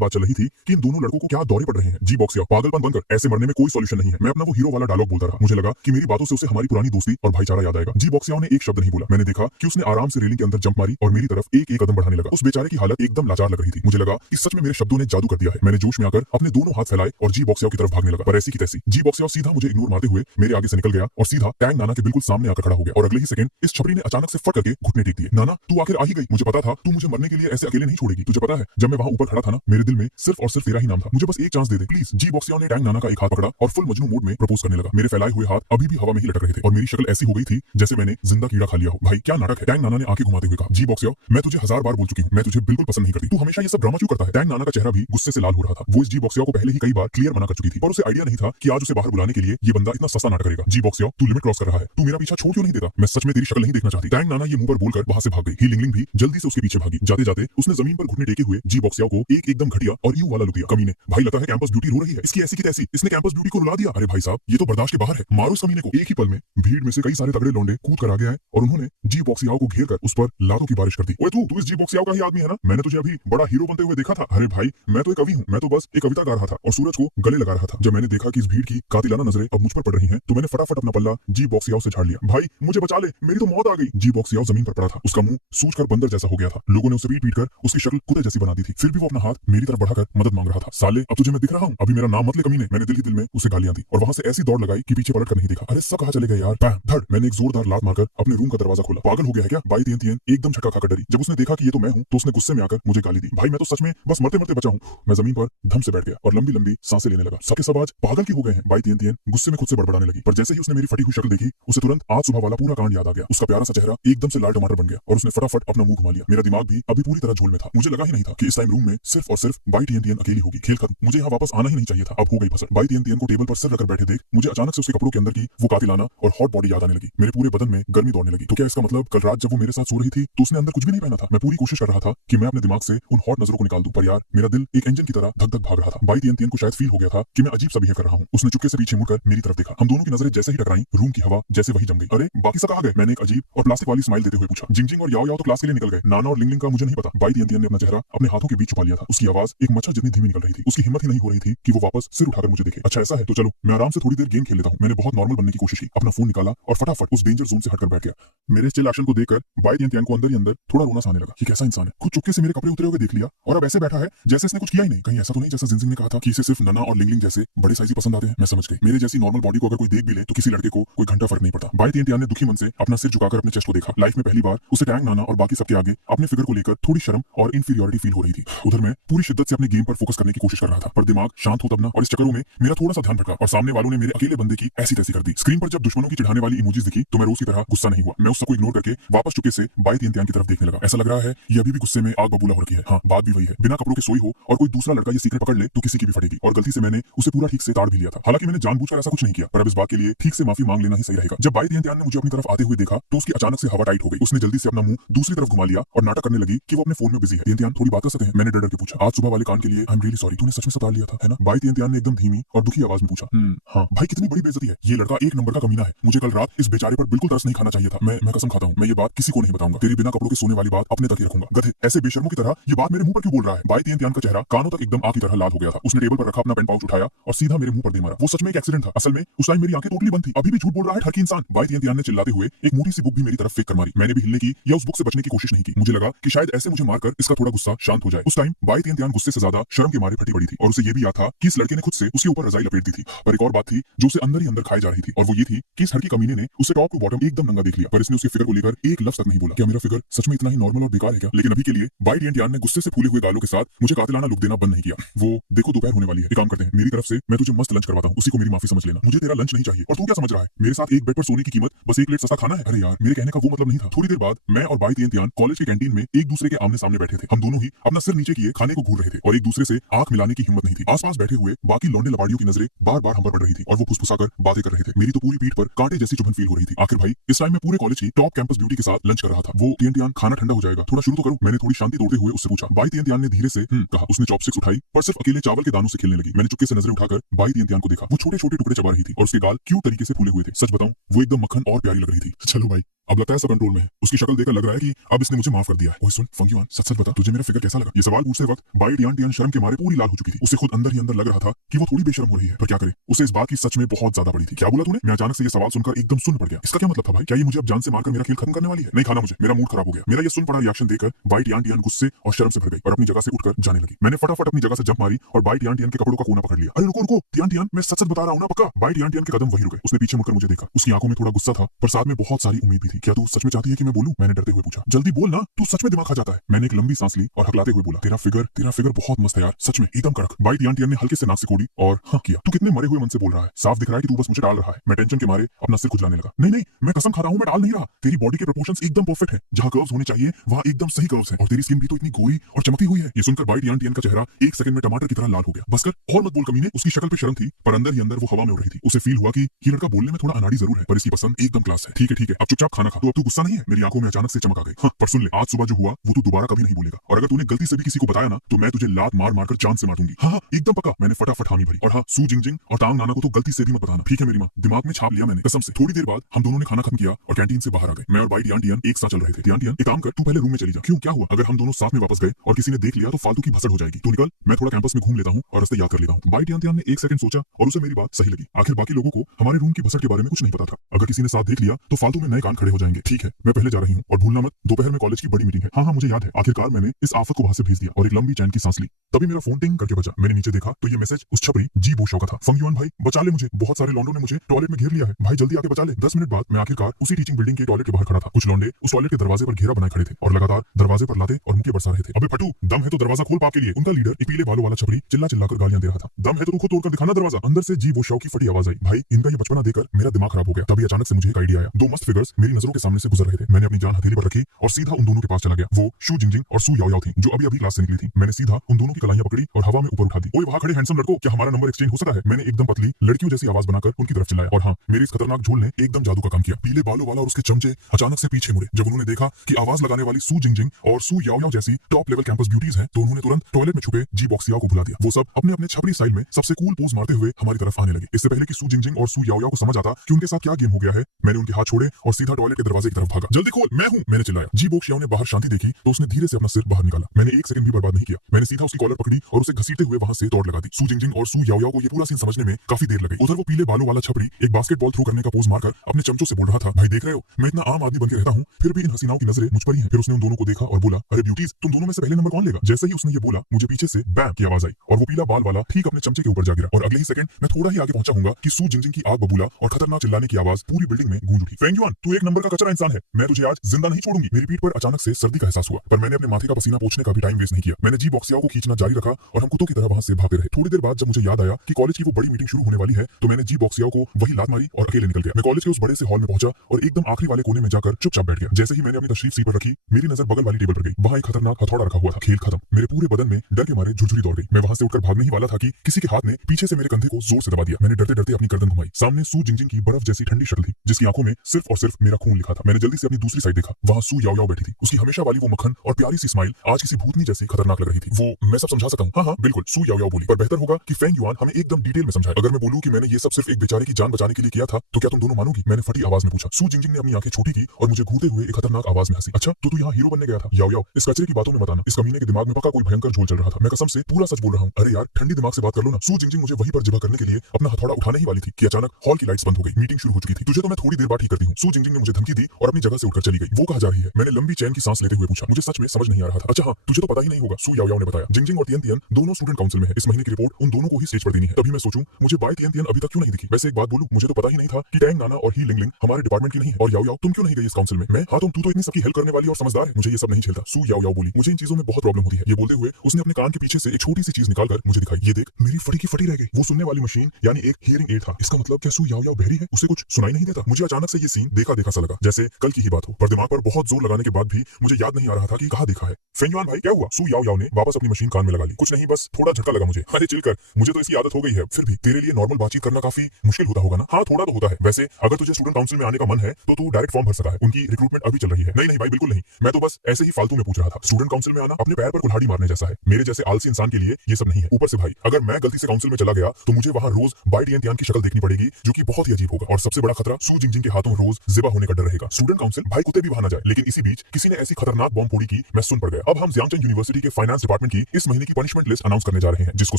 बात चल रही थी कि इन दोनों लड़कों को क्या दौरे पड़ रहे हैं। जी बॉक्सियाओ, पागलपन बंद कर, ऐसे मरने में कोई सॉल्यूशन नहीं है। मैं अपना वो हीरो वाला डायलॉग बोलता रहा। मुझे लगा कि मेरी बातों से उसे हमारी पुरानी दोस्ती और भाईचारा याद आएगा। जी बॉक्सियाओ ने एक शब्द नहीं बोला। मैंने देखा कि उसने आराम से रेलिंग के अंदर जंप मारी और मेरी तरफ एक एक कदम बढ़ाने लगा। उस बेचारे की हालत एकदम लाचार लग रही थी। मुझे लगा कि सच में मेरे शब्दों ने जादू कर दिया है। मैंने जोश में आकर अपने दोनों हाथ फैलाए और जी बॉक्सियाओ की तरफ भागने लगा। पर ऐसी की तैसी जी बॉक्सियाओ सीधा मुझे इग्नोर मारते हुए मेरे आगे से निकल गया और सीधा टैंक नाना के बिल्कुल सामने आकर खड़ा हो गया। और अगले ही सेकंड इस छपरी ने अचानक से फट करके घुटने टेक दिए। नाना, तू आखिर आ ही गई। मुझे पता था तू मुझे मरने के लिए ऐसे अकेले नहीं छोड़ेगी। तुझे पता है, जब मैं वहां ऊपर खड़ा था ना, मेरे दिल में सिर्फ और सिर्फ तेरा ही नाम था। मुझे बस एक चांस दे दे प्लीज। जी बॉक्सियाओ ने टैंक नाना का एक हाथ पकड़ा और फुल मजनू मोड में प्रपोज करने लगा। मेरे फैलाए हुए हाथ अभी भी हवा में ही लटक रहे थे और मेरी शक्ल ऐसी हो गई थी जैसे मैंने जिंदा कीड़ा खा लिया हो। भाई क्या नाटक है? टैंक नाना ने आंखें घुमाते हुए कहा। जी बॉक्सियाओ, मैं तुझे 1000 बार बोल चुकी हूँ, मैं तुझे बिल्कुल पसंद नहीं करती। तू हमेशा ये सब ड्रामा क्यों करता है? टैंक नाना का चेहरा भी गुस्से से लाल हो रहा था। वो इस जी बॉक्सियाओ को पहले ही कई बार क्लियर मना कर चुकी थी, पर उसे आइडिया नहीं था कि आज उसे बाहर बुलाने के लिए ये बंदा इतना सस्ता नाटक करेगा। जी बॉक्सियाओ, तू लिमिट क्रॉस कर रहा है। तू मेरा पीछा छोड़ क्यों नहीं देता? मैं सच में तेरी शक्ल नहीं देखना चाहती। टैंक नाना ये मुंह पर बोलकर वहां से भाग गई। ही लिंगलिंग भी जल्दी से उसके पीछे भागी। जाते जाते उसने जमीन पर घुटने टेके हुए जी बॉक्सियाओ को एक एकदम घटिया और यूं वाला लुक दिया। कमीने, भाई लगता है कैंपस ब्यूटी रो रही है। इसकी ऐसी की तैसी इसने कैंपस ब्यूटी को रुला दिया। अरे भाई साहब, ये तो बर्दाश्त के बाहर है। मारो इस कमीने को। एक ही पल में भीड़ में से कई सारे तगड़े लौंडे कूद कर आ गए और उन्होंने जी बॉक्सियाओ को घेर कर उस पर लातों की बारिश कर दी। ओए तू इस जी बॉक्सियाओ का ही आदमी है ना? मैंने तुझे अभी बड़ा हीरो बनते हुए देखा था। अरे भाई, मैं तो एक कवि हूँ, मैं तो बस एक कविता गा रहा था और सूरज को गले लगा रहा था। जब मैंने देखा कि इस भीड़ की कातिलाना नजरें अब मुझ पर पड़ रही हैं, तो मैंने फटाफट अपना पल्ला जी बॉक्सियाओ से झाड़ लिया। भाई मुझे बचा ले, मेरी तो मौत आ गई। जी बॉक्सियाओ जमीन पर पड़ा था। उसका मुंह सूजकर बंदर जैसा हो गया था। लोगों ने उसे पीट पीट कर उसकी शक्ल कुत्ते जैसी बना दी थी। फिर भी वो अपना हाथ मेरी तरफ बढ़ाकर मदद मांग रहा था। साले, अब तुझे मैं दिख रहा हूँ, अभी मेरा नाम मत ले कमीने। मैंने दिल ही दिल में उसे गालियां दी और वहां से ऐसी दौड़ लगाई कि पीछे पलट कर नहीं देखा। अरे सब कहां चले गए यार? पैम धड़, मैंने एक जोरदार लात मारकर अपने रूम का दरवाजा खोला। पागल हो गया है क्या? बाई तियन तियन एकदम झटका खाकर डरी। जब उसने देखा कि ये तो मैं हूं, तो उसने गुस्से में आकर मुझे गाली दी। भाई मैं तो सच में बस मरते मरते बचा हूं। मैं जमीन पर धम से बैठ गया और लंबी लंबी सांसें लेने लगा। सबके सब आज पागल क्यों हो गए हैं? बाई तियन तियन गुस्से में खुद से बड़बड़ाने लगी। पर जैसे ही उसने मेरी फटी हुई शक्ल देखी, उसे तुरंत आज सुबह वाला पूरा कांड याद आ गया। उसका प्यारा सा चेहरा एकदम से लाल टमाटर बन गया और उसने फटाफट अपना मुंह घुमा लिया। मेरा दिमाग भी अभी पूरी तरह झोल में था। मुझे लगा ही नहीं था कि इस टाइम रूम में सिर्फ और सिर्फ बाई तियन तियन अकेली होगी। खेल खत्म, मुझे यहाँ वापस आना ही नहीं चाहिए था। अब हो गई फसर। बाई तियन तियन को टेबल पर सिर रखकर बैठे देख मुझे अचानक से उसके कपड़ों के अंदर की वो कातिलाना और हॉट बॉडी याद आने लगी। मेरे पूरे बदन में गर्मी दौड़ने लगी। तो क्या इसका मतलब कल रात जब वो मेरे साथ सो रही थी तो उसने अंदर कुछ भी नहीं पहना था? मैं पूरी कोशिश कर रहा था कि मैं अपने दिमाग से उन हॉट नजरों को निकाल दूं, पर यार मेरा दिल एक इंजन की तरह धक धक भाग रहा था। बाई तियन तियन को शायद फील हो गया था कि मैं अजीब सा बिहेव कर रहा हूँ। उसने चुपके से पीछे मुड़कर मेरी तरफ देखा। हम दोनों की नजरें जैसे ही टकराई, रूम की हवा जैसे वही जम गई। अरे बाकी सब कहाँ गए? मैंने एक अजीब और प्लास्टिक वाली स्माइल देते हुए पूछा। जिंगजिंग और याओ याओ तो क्लास के लिए निकल गए, नाना और लिंगलिंग का मुझे नहीं पता। बाई तियन तियन ने अपना चेहरा अपने हाथों के बीच छुपा लिया था। उसकी आवाज एक मच्छर जितनी धीमी निकल रही थी। उसकी हिम्मत ही नहीं हो रही थी कि वो वापस सिर उठाकर मुझे देखे। अच्छा ऐसा है तो चलो मैं आराम से थोड़ी देर गेम खेल लेता हूँ। मैंने बहुत नॉर्मल बनने की कोशिश की, अपना फोन निकाला और फटाफट उस डेंजर जोन से हटकर बैठ गया। मेरे चिल एक्शन को देखकर बाई तियन तियन को अंदर ही अंदर थोड़ा रोना सा आने लगा। ये कैसा इंसान है, खुद चुपके से मेरे कपड़े उतरे हुए देख लिया और अब ऐसे बैठा है जैसे इसने कुछ किया ही नहीं। कहीं ऐसा तो नहीं जैसा जिंजिंग ने कहा था कि इसे सिर्फ नना और लिंगलिंग जैसे बड़े साइज ही पसंद आते हैं? मैं समझ गई, मेरे जैसी नॉर्मल बॉडी को अगर कोई देख भी ले तो किसी लड़के को कोई घंटा फर्क नहीं पड़ता। बाई तियन तियन ने दुखी मन से अपना सिर झुकाकर अपने चेस्ट को देखा। लाइफ में पहली बार उसे टैंक नाना और बाकी सबके आगे अपने फिगर को लेकर थोड़ी शर्म और इनफीरियरिटी फील हो रही थी। उधर मैं पूरी शिद्दत से अपने गेम पर फोकस करने की कोशिश कर रहा था, पर दिमाग शांत हो तब ना, और इस चक्करों में मेरा थोड़ा सा ध्यान भटका और सामने वालों ने मेरे अकेले बंदे की ऐसी तैसी कर दी। स्क्रीन पर जब दुश्मनों की चिढ़ाने वाली इमोजीज दिखी तो मैं रोज की तरह गुस्सा नहीं हुआ। मैं उस सबको इग्नोर करके वापस चुके से बाई तियन तियन की तरफ देखने लगा। ऐसा लग रहा है ये अभी भी गुस्से में आग बबूला हो रखी है। हाँ, बात भी वही है, बिना कपड़ों के सोई हो और कोई दूसरा लड़का ये सीक्रेट पकड़ ले तो किसी की भी फटेगी। और गलती से मैंने उसे पूरा ठीक से ताड़ भी लिया था। हालांकि मैंने जानबूझकर ऐसा कुछ नहीं किया, पर अब इस बात के लिए ठीक से माफी मांग लेना ही सही रहेगा। जब बाई तियन तियन ने मुझे अपनी तरफ आते हुए देखा तो उसकी अचानक से हवा टाइट हो गई। उसने जल्दी से अपना मुंह दूसरी तरफ घुमा लिया और नाटक करने लगी कि वो अपने फोन में बिजी है। तियन तियन थोड़ी बात कर सकते हैं? मैंने डर डर के पूछा। आज सुबह वाले कांड के लिए आई एम रियली सॉरी। तूने सच में सता लिया था है ना? बाई तियन तियन ने एकदम धीमी और दुखी आवाज में पूछा। हाँ भाई, कितनी बड़ी बेइज्जती है। ये लड़का एक नंबर का कमीना है। मुझे कल रात इस बेचारे पर बिल्कुल तरस नहीं खाना चाहिए था। मैं कसम खाता हूँ, मैं ये बात किसी को नहीं बताऊंगा। तेरी बिना कपड़ों के सोने वाली बात अपने तक ही रखूंगा। गधे, ऐसे बेशर्मों की तरह ये बात मेरे मुंह पर क्यों बोल रहा है? बाई तियन तियन का चेहरा कानों तक एकदम आग की तरह लाल हो गया था। उसने टेबल पर रखा अपना पेन पाउच उठाया और सीधा मेरे मुंह पर दे मारा। वो सच में एक एक्सीडेंट था। असल में उस टाइम मेरी आंखें टोटली बंद थी। अभी भी झूठ बोल रहा है हर की इंसान। बाई तियन तियन ने चिल्लाते बताते हुए एक मोटी सी बुक भी मेरी तरफ फेंक कर मारी। मैंने भी हिलने की या उस बुक से बचने की कोशिश नहीं की। मुझे लगा कि शायद ऐसे मुझे मारकर इसका थोड़ा गुस्सा शांत हो जाए। उस टाइम बाई तियान गुस्से से ज्यादा शर्म के मारे फटी पड़ी थी और उसे ये भी याद था कि इस लड़के ने खुद से उसके ऊपर रजाई लपेट दी थी। पर एक और बात थी जो उसे अंदर ही अंदर खाई जा रही थी और वो ये थी कि इस हड़की कमीने ने उसे टॉप टू बॉटम एकदम नंगा देख लिया, पर इसने उसके फिगर को लेकर एक लफ्ज तक नहीं बोला। क्या मेरा फिगर सच में इतना ही नॉर्मल और बेकार है क्या? लेकिन अभी के लिए बाई तियान ने गुस्से से फूले हुए गालों के साथ मुझे कातिलाना लुक देना बंद नहीं किया। वो देखो दोपहर होने वाली है, एक काम करते हैं, मेरी तरफ से मैं तुझे मस्त लंच करवाता हूँ, उसी को मेरी माफी समझ लेना। मुझे तेरा लंच नहीं चाहिए। और तू क्या समझ रहा है मेरे साथ एक बेड पर सोने की कीमत बस एक प्लेट सस्ता खाना है? अरे यार मेरे कहने का वो मतलब नहीं था। थोड़ी देर बाद मैं और बाई तियान कॉलेज के कैंटीन में एक दूसरे के आमने सामने बैठे थे। हम दोनों ही अपना सिर नीचे किए खाने को घूर रहे थे और एक दूसरे से आंख मिलाने की हिम्मत नहीं थी। आसपास बैठे हुए बाकी लौंडे लबाड़ियों की नजरें बार बार हम पर पड़ रही थी और वो फुसफुसाकर बातें कर रहे थे। मेरी तो पूरी पीठ पर कांटे जैसी चुभन फील हो रही थी। आखिर भाई इस टाइम में पूरे कॉलेज की टॉप कैंपस ब्यूटी के साथ लंच कर रहा था। वो तियान खाना ठंडा हो जाएगा, थोड़ा शुरू तो करूं? मैंने थोड़ी शांति तोड़ते हुए उससे पूछा। बाई तियान ने धीरे से कहा। उसने चॉपस्टिक्स उठाई पर सिर्फ अकेले चावल के दानों से खेलने लगी। मैंने चुपके से नजरें उठाकर बाई तियान को देखा। वो छोटे छोटे टुकड़े चबा रही थी और उसके गाल क्यूट तरीके से फूले हुए थे। सच बताऊं वो एकदम मक्खन और प्यारी लग रही थी। चलो भाई अब लगता है सब कंट्रोल में है। उसकी शक्ल देखकर लग रहा है कि अब इसने मुझे माफ कर दिया है। ओए सुन फंकीवान, सच सच बता तुझे मेरा फिगर कैसा लगा? ये सवाल पूछते वक्त बाई तियान शर्म के मारे पूरी लाल हो चुकी थी। उसे खुद अंदर ही अंदर लग रहा था कि वो थोड़ी बेशर्म हो रही है, पर क्या करे, उसे इस बात की सच में बहुत ज्यादा पड़ी थी। क्या बोला तूने? मैं अचानक से ये सवाल सुनकर एकदम सुन पड़ गया। इसका क्या मतलब था भाई? क्या ये मुझे अब जान से मारकर मेरा खेल खत्म करने वाली है? नहीं खाना मुझे, मेरा मूड खराब हो गया। मेरा ये सुन पड़ा रिएक्शन देखकर बाई तियान गुस्से और शर्म से भर गई और अपनी जगह से उठकर जाने लगी। मैंने फटाफट अपनी जगह से जंप मारी और बाई तियान के कपड़ों का कोना पकड़ लिया। अरे रुको रुको तियान, मैं सच सच बता रहा हूं ना पक्का। बाई तियान के कदम वहीं रुके। उसने पीछे मुड़कर मुझे देखा। उसकी आंखों में थोड़ा गुस्सा था पर साथ में बहुत सारी उम्मीद भी थी। क्या तू सच में चाहती है कि मैं बोलूं? मैंने डरते हुए पूछा। जल्दी बोल ना, तू सच में दिमाग खा जाता है। मैंने एक लंबी सांस ली और हकलाते हुए बोला, तेरा फिगर बहुत मस्त है यार, सच में एकदम कड़क। बाई तियान ने हल्के से नाक से कोड़ी और हाँ किया। तू कितने मरे हुए मन से बोल रहा है, साफ दिख रहा है कि तू बस मुझे टाल रहा है। मैं टेंशन के मारे अपना सिर खुजलाने लगा। नहीं नहीं मैं कसम खा रहा हूं, मैं टाल नहीं रहा। तेरी बॉडी के प्रोपोर्शंस एकदम परफेक्ट है, जहां कर्व्स होने चाहिए वहां एकदम सही कर्व्स हैं और तेरी स्किन भी तो इतनी गोरी और चमकती हुई है। ये सुनकर बाई तियान का चेहरा एक सेकंड में टमाटर की तरह लाल हो गया। बस कर और मत बोल कमीने। उसकी शक्ल पे शर्म थी पर अंदर ही अंदर वो हवा में उड़ रही थी। उसे फील हुआ कि ये लड़का बोलने में थोड़ा अनाड़ी जरूर है पर इसकी पसंद एकदम क्लास है। ठीक है अब चुपचाप खाना खा। तो अब तू गुस्सा नहीं है? मेरी आंखों में अचानक से चमक आ गई। हाँ पर सुन ले, आज सुबह जो हुआ वो तू दोबारा कभी नहीं भूलेगा और अगर तूने गलती से भी किसी को बताया ना तो मैं तुझे लात मार मार कर जान से मार दूंगी। हाँ एकदम पक्का। मैंने फटाफट हामी भरी। और हाँ सू जिंगजिंग और तांग नाना को तो गलती से भी मत बताना, ठीक है मेरी माँ? दिमाग में छाप लिया मैंने कसम से। थोड़ी देर बाद हम दोनों ने खाना खत्म किया और कैंटीन से बाहर आ गए। मैं और बाई तियान एक साथ चल रहे थे। तियान एक काम कर, तू पहले रूम में चली जा। क्यों क्या हुआ? अगर हम दोनों साथ में वापस गए और किसी ने देख लिया तो फालतू की भसड़ हो जाएगी। तू निकल, मैं थोड़ा कैंपस में घूम लेता हूँ और रास्ते याद कर लेता हूँ। बाई तियान ने एक सेकंड सोचा और उसे मेरी बात सही लगी। आखिर बाकी लोगों को हमारे रूम की भसड़ के बारे में कुछ नहीं पता था। अगर किसी ने साथ देख लिया तो फालतू में नए कान खड़े हो जाएंगे। ठीक है मैं पहले जा रही हूँ और भूलना मत दोपहर में कॉलेज की बड़ी मीटिंग है। हाँ मुझे याद है। आखिरकार मैंने इस आफत को वहां से भेज दिया और एक लंबी चैन की सांस ली। तभी मेरा फोन टिंग करके बजा। मैंने नीचे देखा तो ये मैसेज उस छपरी जी बोशो का था। फंगयुआन भाई बचा ले मुझे, बहुत सारे लौंडों ने मुझे टॉयलेट में घेर लिया है, भाई जल्दी आके बचा ले। 10 मिनट बाद मैं आखिरकार उसी टीचिंग बिल्डिंग के टॉयलेट के बाहर खड़ा था। कुछ लौंडे उस टॉयलेट के दरवाजे पर घेरा बनाए खड़े थे और लगातार दरवाजे पर लाते और मुक्के बरसा रहे थे। अबे फटू, दम है तो दरवाजा खोल पाप के लिए। उनका लीडर एक पीले बालों वाला छपरी चिल्ला चिल्लाकर गालियां दे रहा था। दम है तो तू खुद तोड़कर दिखाना दरवाजा। अंदर से जी बोशो की फटी आवाज आई। भाई इनका ये बचपना देखकर मेरा दिमाग खराब हो गया। तभी अचानक से मुझे एक आइडिया आया। दो मस्त फिगर्स मेरी नजरों के सामने से गुजर रहे थे। मैंने अपनी जान हथेली पर रखी और सीधा उन दोनों के पास चला गया। वो शू जिंगजिंग और सू याओ थी जो अभी क्लास से निकली थी। मैंने सीधा उन दोनों की कलाइयां पकड़ी और हवा में ऊपर उठा दी। ओए वहां खड़े हैंडसम लड़कों, क्या हमारा नंबर एक्सचेंज हो सकता है? मैंने एकदम पतली लड़कियों जैसी आवाज बनाकर उनकी तरफ चिल्लाया और हाँ मेरी इस खतरनाक झोल ने एकदम जादू का काम किया। पीले बालों वाला और उसके चमचे अचानक से पीछे मुड़े। जब उन्होंने देखा कि आवाज लगाने वाली सू जिंगजिंग और सू याओ जैसी टॉप लेवल कैंपस ब्यूटीज हैं तो उन्होंने तुरंत टॉयलेट में छुपे जी बॉक्सिया को बुला दिया। वो सब अपने अपने छपरी स्टाइल में सबसे कूल पोज मारते हुए हमारी तरफ आने लगे। इससे पहले कि सू जिंगजिंग और सू याओ को समझ आता कि उनके साथ क्या गेम हो गया है, मैंने उनके हाथ छोड़े और सीधा टॉयलेट के दरवाजे की तरफ भागा। जल्दी खोल, मैं हूं, मैंने चिल्लाया। जी बॉक्सिया ने बाहर शांति देखी तो उसने धीरे से अपना सिर बाहर निकाला। मैंने एक सेकंड भी बर्बाद नहीं किया। मैंने सीधा उसकी कॉलर पकड़ी और उसे घसीटते हुए वहां से दौड़ लगा दी। सू जिंगजिंग और सू याओ को ये पूरा सीन समझने में काफी देर लगी। उधर वो पीले बालों वाला छपरी एक बास्केटबॉल थ्रो करने का पोज मारकर अपने चमचों से बोल रहा था, भाई देख रहे हो मैं इतना आम आदमी बनके रहता हूँ फिर भी इन हसीनाओं की नजरें मुझ पर ही हैं। फिर उसने उन दोनों को देखा और बोला, अरे ब्यूटीज तुम दोनों में से पहले नंबर कौन लेगा? जैसे ही उसने ये बोला मुझे पीछे से बैम की आवाज आई और वो पीला बाल वाला ठीक अपने चमचे के ऊपर जा गिरा और अगले ही सेकंड मैं थोड़ा ही आगे पहुंचा हूंगा कि सू जिंगजिंग की आग बबूला और खतरनाक चिल्लाने की आवाज पूरी बिल्डिंग में गूंज उठी। फेंगयुआन तू एक नंबर का कचरा इंसान है, मैं तुझे आज जिंदा नहीं छोड़ूंगी। मेरी पीठ पर अचानक से सर्दी का एहसास हुआ पर मैंने अपने माथे का पसीना पोंछने का भी टाइम वेस्ट नहीं किया। मैंने जी बॉक्सिया को खींचना जारी रखा और हम कुत्तों की तरह वहां से भागते रहे। थोड़ी देर बाद जब मुझे याद आया कि कॉलेज की वो बड़ी मीटिंग शुरू होने वाली है तो मैंने जी बॉक्सिया को वही लात मारी और अकेले निकल गया। मैं कॉलेज के उस बड़े से हॉल में पहुंचा और एकदम आखिरी वाले कोने में जाकर चुपचाप बैठ गया। जैसे ही मैंने अपनी तशरीफ सीट पर रखी मेरी नजर बगल वाली टेबल पर गई। वहां एक खतरनाक हथौड़ा रखा हुआ था। खेल खत्म। मेरे पूरे बदन में डर के मारे झुरझुरी दौड़ गई। मैं वहां से उठकर भागने ही वाला था कि किसी के हाथ ने पीछे से मेरे कंधे को जोर से दबा दिया। मैंने डरते डरते अपनी गर्दन घुमाई। सामने सू जिंगजिंग की बर्फ जैसी ठंडी शक्ल थी जिसकी आंखों में सिर्फ और सिर्फ मेरा खून लिखा था। मैंने जल्दी से अपनी दूसरी साइड देखा। वहां सू याओ बैठी थी। उसकी हमेशा वाली वो मक्खन और प्यारी सी स्माइल आज किसी भूतनी जैसी खतरनाक लग रही थी। वो मैं सब समझा सकता हूँ। हाँ बिल्कुल, सू याओ बोली, पर बेहतर होगा कि फेंगयुआन हमें एकदम डिटेल में समझाए। अगर मैं बोलूं कि मैंने ये सब सिर्फ एक बेचारे की जान बचाने के लिए किया था तो क्या तुम दोनों मानोगी? मैंने फटी आवाज में पूछा। सू जिंगजिंग ने अपनी आंखें छोटी की और मुझे घूरते हुए एक खतरनाक आवाज में हंसी। अच्छा तो तू यहाँ हीरो बनने गया था? याओ इस कचरे की बातों में मत आना। इस कमीने के दिमाग में पक्का कोई भयंकर झोल चल रहा था। मैं कसम से पूरा सच बोल रहा हूँ। अरे यार ठंडी दिमाग से बात कर लो ना। सू जिंगजिंग मुझे वहीं पर जगह करने के लिए अपना हथौड़ा उठाने ही वाली थी कि अचानक हॉल की लाइट्स बंद हो गई। मीटिंग शुरू हो चुकी थी। तुझे तो मैं थोड़ी देर बाद बात ठीक करती हूँ। सू जिंगजिंग ने मुझे धमकी दी और अपनी जगह से उठकर चली गई। वो कहाँ जा रही है? मैंने लंबी चैन की सांस लेते हुए पूछा। मुझे सच में समझ नहीं आ रहा था। अच्छा हाँ, तुझे तो पता ही नहीं होगा, सू याओ याओ ने बताया। जिंगजिंग और तियन तियन दोनों स्टूडेंट काउंसिल में है। इस महीने की रिपोर्ट उन दोनों को ही स्टेज पर देनी है। तभी मैं सोचूं मुझे बाय तियन तियन अभी तक क्यों नहीं दिखी। वैसे एक बात बोलूं, मुझे तो पता ही नहीं था कि टैंग नाना और ही लिंगलिंग हमारे डिपार्टमेंट की नहीं है। और याओ याओ, तुम क्यों नहीं गई इस काउंसिल में? मैं हाँ, तू तो इतनी सबकी हेल्प करने वाली और समझदार है, मुझे ये सब नहीं झेलता। सू याओ याओ बोली। मुझे इन चीजों में बहुत प्रॉब्लम होती है। ये बोलते हुए उसने अपने कान के पीछे से एक छोटी सी चीज निकालकर मुझे दिखाई। ये देख, मेरी फटी की फटी रह गई। वो सुनने वाली मशीन यानी एक हियरिंग एड था। इसका मतलब क्या सू याओ याओ बहरी है? उसे कुछ सुनाई नहीं देता? मुझे अचानक से ये सीन देखा देखा सा लगा, जैसे कल की ही बात हो। पर दिमाग पर बहुत जोर लगाने के बाद भी मुझे याद नहीं आ रहा था कि कहाँ देखा है। फेंगयुआन भाई, क्या हुआ? सू याओ याओ ने वापस अपनी मशीन कान में लगा ली। कुछ नहीं, बस थोड़ा झटका लगा मुझे। अरे चिल कर, मुझे तो इसकी आदत हो गई है। फिर भी तेरे लिए नॉर्मल बातचीत करना काफी मुश्किल होता होगा ना? हाँ, थोड़ा तो होता है। वैसे अगर तुझे स्टूडेंट काउंसिल में आने का मन है तो तू डायरेक्ट फॉर्म भर सकता है। उनकी रिक्रूटमेंट अभी चल रही है। नहीं नहीं भाई, बिल्कुल नहीं। मैं तो बस ऐसे ही फालतू में पूछ रहा था। स्टूडेंट काउंसिल में आना अपने पैर पर कुल्हाड़ी मारने जैसा है। मेरे जैसे आलसी इंसान के लिए ये सब नहीं है। ऊपर से भाई, अगर मैं गलती से काउंसिल में चला गया तो मुझे वहां रोज बाय टियन तियान की शक्ल देखनी पड़ेगी, जो कि बहुत ही अजीब होगा। और सबसे बड़ा खतरा, सू जिंगजिंग के हाथों रोज जिबा होने का डर रहेगा। स्टूडेंट काउंसिल भाई कुत्ते भी वहां ना जाए। लेकिन इसी बीच किसी ने ऐसी खतरनाक बॉम्ब फोड़ी की मैं सुन पड़ गया। अब हम जियांगचन यूनिवर्सिटी के फाइनेंस डिपार्टमेंट की इस महीने की पनिशमेंट लिस्ट अनाउंस करने जा रहे हैं। जिसको